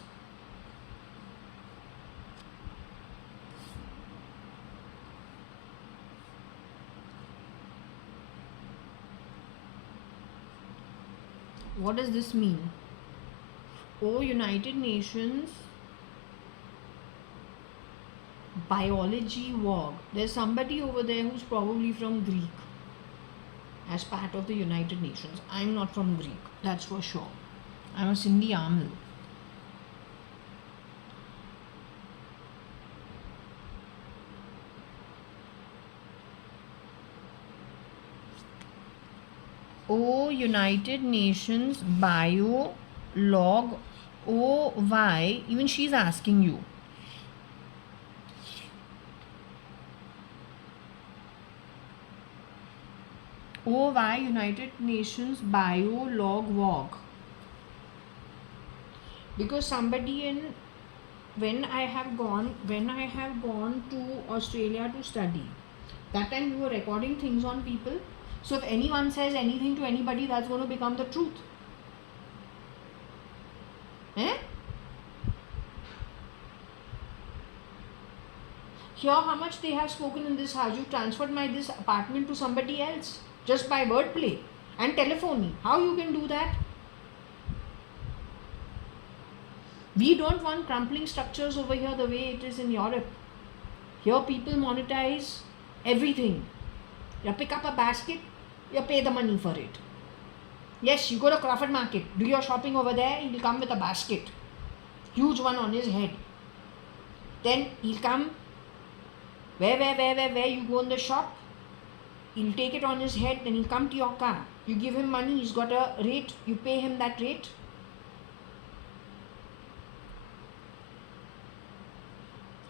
what does this mean? Oh, United Nations Biology WOG. There's somebody over there who's probably from Greek as part of the United Nations. I'm not from Greek, that's for sure. I'm a Cindy Amil. O United Nations Bio Log OY. Even she's asking you. OY United Nations Bio Log WOG. Because somebody in when I have gone to Australia to study, that time we were recording things on people. So if anyone says anything to anybody, that's going to become the truth. Eh? Here, how much they have spoken in this house. You transferred this apartment to somebody else just by wordplay and telephony. How you can do that? We don't want crumbling structures over here the way it is in Europe. Here people monetize everything. You pick up a basket, you pay the money for it. Yes, you go to Crawford Market, do your shopping over there, he'll come with a basket. Huge one on his head. Then he'll come, where you go in the shop, he'll take it on his head, then he'll come to your car. You give him money, he's got a rate, you pay him that rate.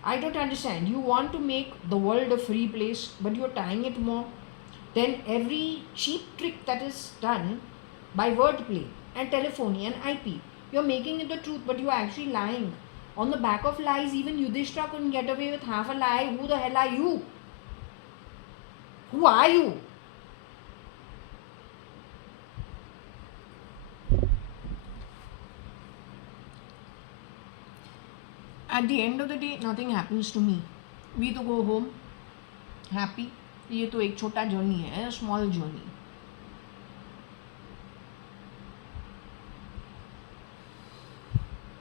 I don't understand. You want to make the world a free place, but you're tying it more. Then every cheap trick that is done by wordplay and telephony and IP, you're making it the truth, but you're actually lying. On the back of lies, even Yudhishthira couldn't get away with half a lie. Who the hell are you? Who are you? At the end of the day, nothing happens to me. We to go home happy. ये तो एक छोटा journey है, a small journey.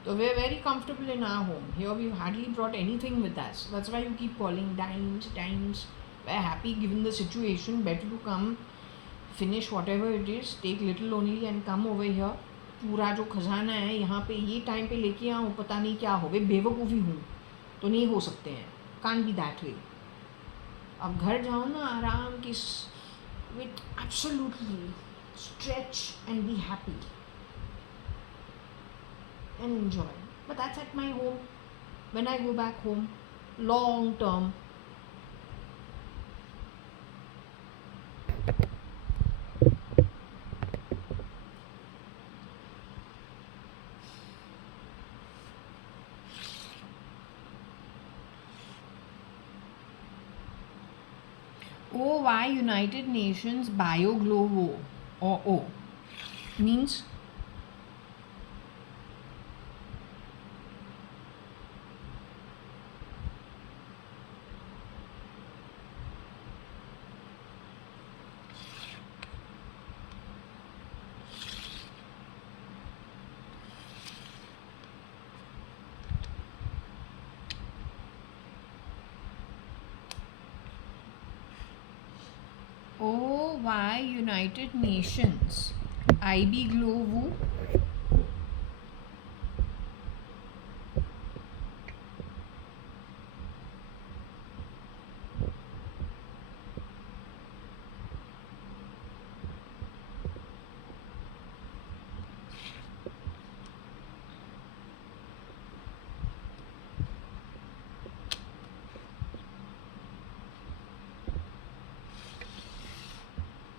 So we're very comfortable in our home. Here we've hardly brought anything with us. That's why you keep calling times. We're happy given the situation. Better to come, finish whatever it is, take little only and come over here. पूरा जो खजाना है यहाँ पे ये time पे लेके आऊँ, पता नहीं क्या हो, बेवकूफ़ी हूँ तो नहीं हो सकते हैं. Can't be that way. अब घर जाओ ना आराम की, with absolutely stretch and be happy and enjoy. But that's at my home. When I go back home, long term. OY United Nations BioGlovo or O means OY United Nations IB Glovo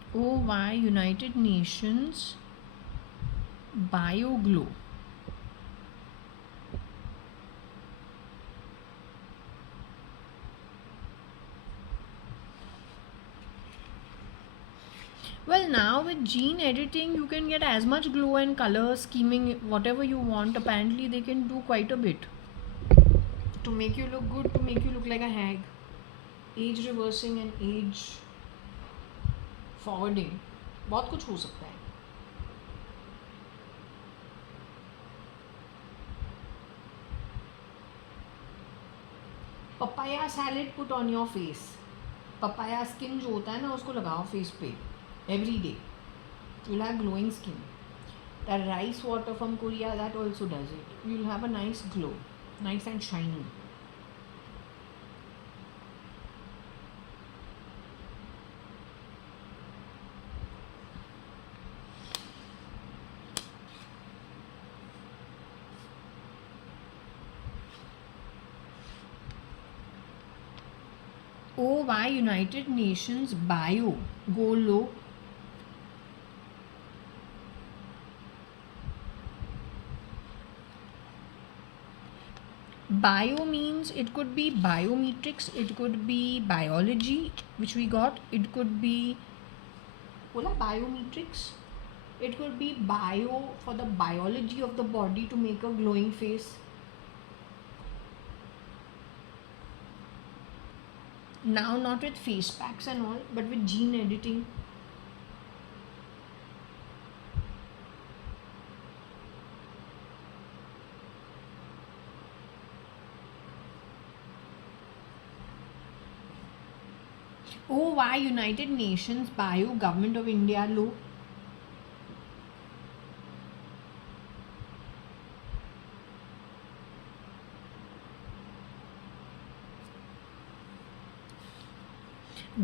OY United Nations BioGlow. Well, now with gene editing, you can get as much glow and color scheming, whatever you want. Apparently, they can do quite a bit to make you look good, to make you look like a hag. Age reversing and age forwarding, बहुत कुछ हो सकता है. Papaya salad put on your face. Papaya skin जो होता है ना, उसको लगाओ face पे every day. You'll have glowing skin. That rice water from Korea, that also does it. You'll have a nice glow, nice and shiny. Oh, why United Nations bio go low? Bio means it could be biometrics, it could be biology, which we got, it could be biometrics, it could be bio for the biology of the body to make a glowing face. Now not with face packs and all, but with gene editing. Oh, why United Nations bio, Government of India low?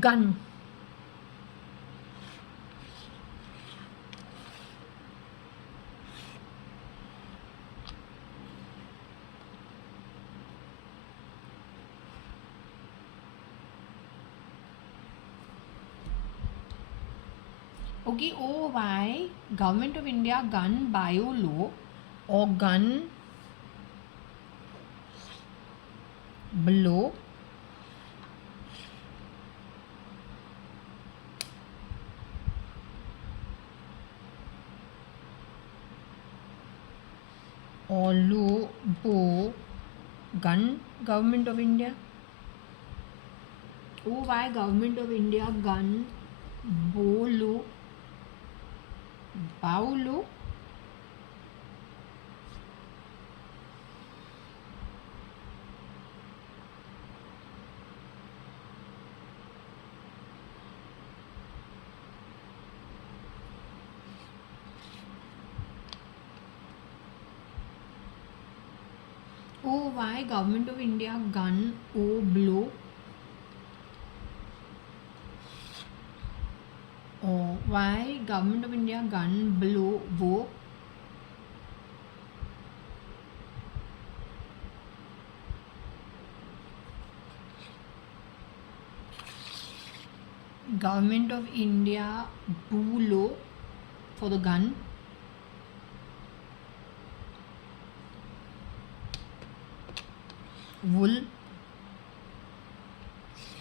Gun. Okay, oh, why Government of India gun bio law or gun below or low bo gun Government of India? Oh, why Government of India gun bo low bow low? Oh, why Government of India gun O blow? Oh, why Government of India gun blow wo? Government of India boo low for the gun. Wool.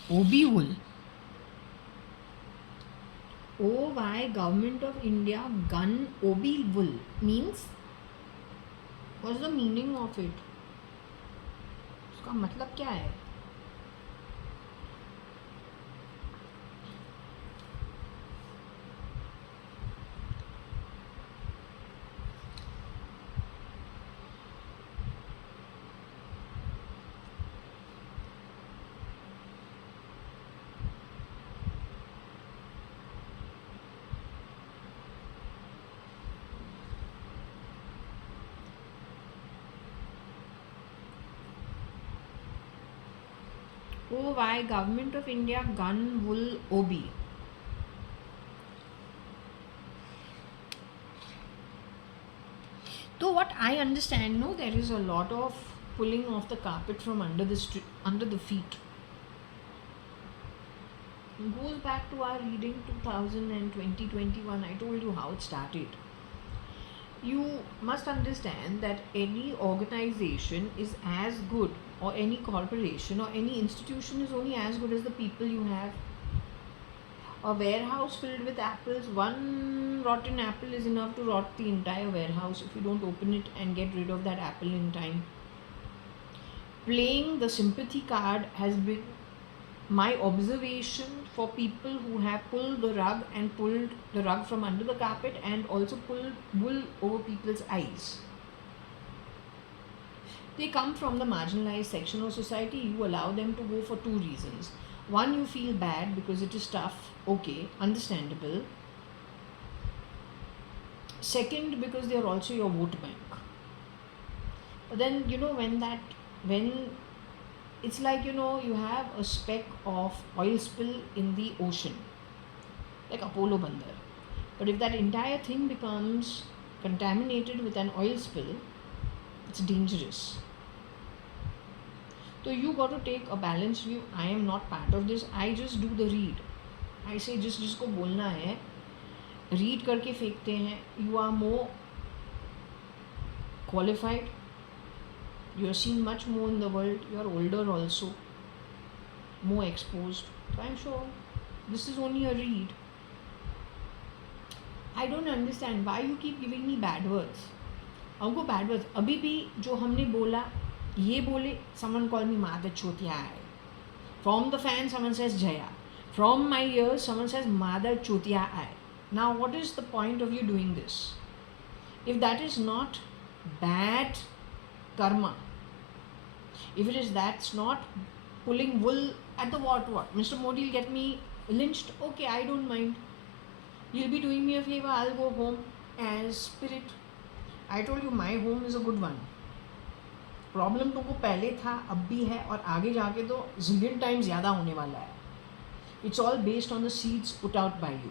Obi wool. Oh, why Government of India gun Obi wool means? What's the meaning of it? उसका मतलब क्या है? Oh, why Government of India gun wool Obi? So what I understand, no, there is a lot of pulling off the carpet from under the feet. It goes back to our reading 2000 and 2021. I told you how it started. You must understand that any organization is as good, or any corporation or any institution is only as good as the people you have. A warehouse filled with apples, one rotten apple is enough to rot the entire warehouse if you don't open it and get rid of that apple in time. Playing the sympathy card has been my observation for people who have pulled the rug and pulled the rug from under the carpet and also pulled wool over people's eyes. They come from the marginalized section of society. You allow them to go for two reasons. One, you feel bad because it is tough, okay, understandable. Second, because they are also your vote bank. But then, when it's like, you have a speck of oil spill in the ocean, like Apollo Bandar. But if that entire thing becomes contaminated with an oil spill, it's dangerous. So you got to take a balanced view. I am not part of this. I just do the read. I say जिसको बोलना है read करके फेंकते हैं. You are more qualified. You are seen much more in the world. You are older also, more exposed. So I'm sure this is only a read. I don't understand why you keep giving me bad words. हमको bad words. अभी भी जो हमने बोला ये बोले, someone call me Mother Chotia. From the fan, someone says Jaya. From my ears, someone says Mother Chotia. Now, what is the point of you doing this? If that is not bad karma, if it is that's not pulling wool at the what? Mr. Modi will get me lynched. Okay, I don't mind. You'll be doing me a favor. I'll go home as spirit. I told you my home is a good one. Problem तुमको पहले था, अब भी है, और आगे जाके तो जिलियन टाइम ज़्यादा होने वाला है. It's all based on the seeds put out by you.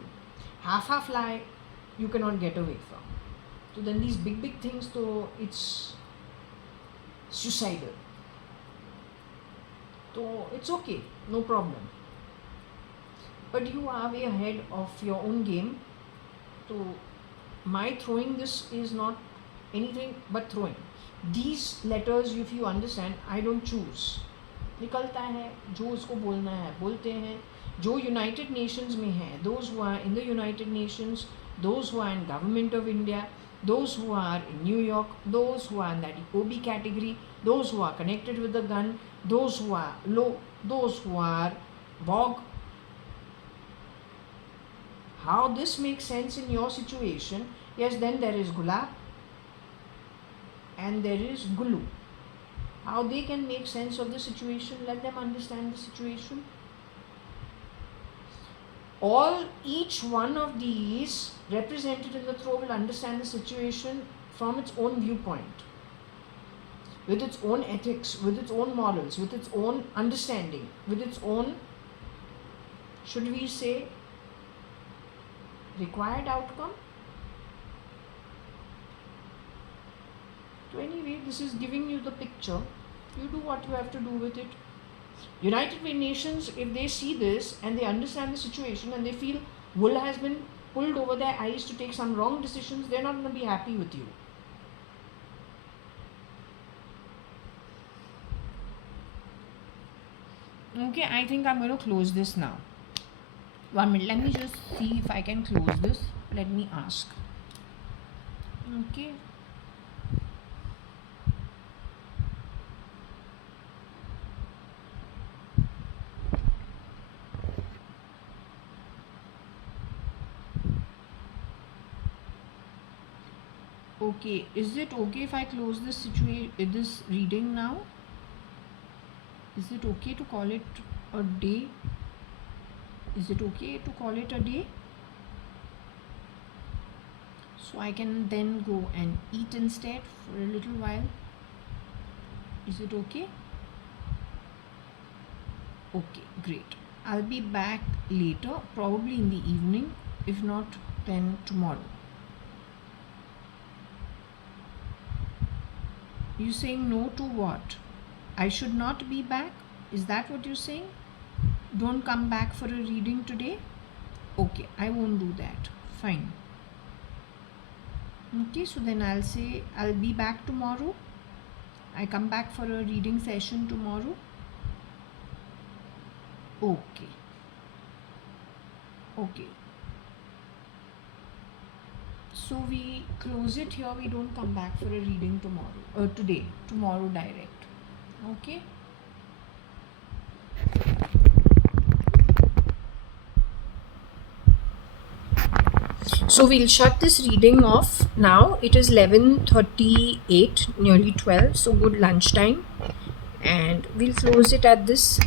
Half lie you can not get away from. तो देन दीज बिग थिंग्स, तो इट्स सुसाइडल. तो it's okay, no problem, but you are way ahead of your own game. तो my throwing this is not anything but throwing. These letters, if you understand, I don't choose. निकलता है, जो उसको बोलना है बोलते हैं. जो यूनाइटेड नेशंस में है, those who are in the United Nations, those who are in government of India, those who are in New York, those who are in that OB category, those who are connected with the gun, those who are low, those who are VOG. How this makes sense in your situation? Yes, then there is Gulab and there is Gulu. How they can make sense of the situation? Let them understand the situation. Each one of these represented in the throw will understand the situation from its own viewpoint, with its own ethics, with its own morals, with its own understanding, with its own, should we say, required outcome. So anyway, this is giving you the picture. You do what you have to do with it. United Nations, if they see this and they understand the situation and they feel wool has been pulled over their eyes to take some wrong decisions, they're not going to be happy with you. Okay, I think I'm going to close this now. 1 minute. Let me just see if I can close this. Let me ask. Okay. Okay, is it okay if I close this reading now? Is it okay to call it a day? Is it okay to call it a day? So I can then go and eat instead for a little while. Is it okay? Okay, great. I'll be back later, probably in the evening. If not, then tomorrow. You saying no to what? I should not be back? Is that what you're saying? Don't come back for a reading today? Okay, I won't do that. Fine. Okay, so then I'll say I'll be back tomorrow. I come back for a reading session tomorrow. Okay. Okay. So we close it here. We don't come back for a reading tomorrow. Today. Tomorrow direct. Okay. So we'll shut this reading off now. It is 11:38, nearly 12. So good lunchtime, and we'll close it at this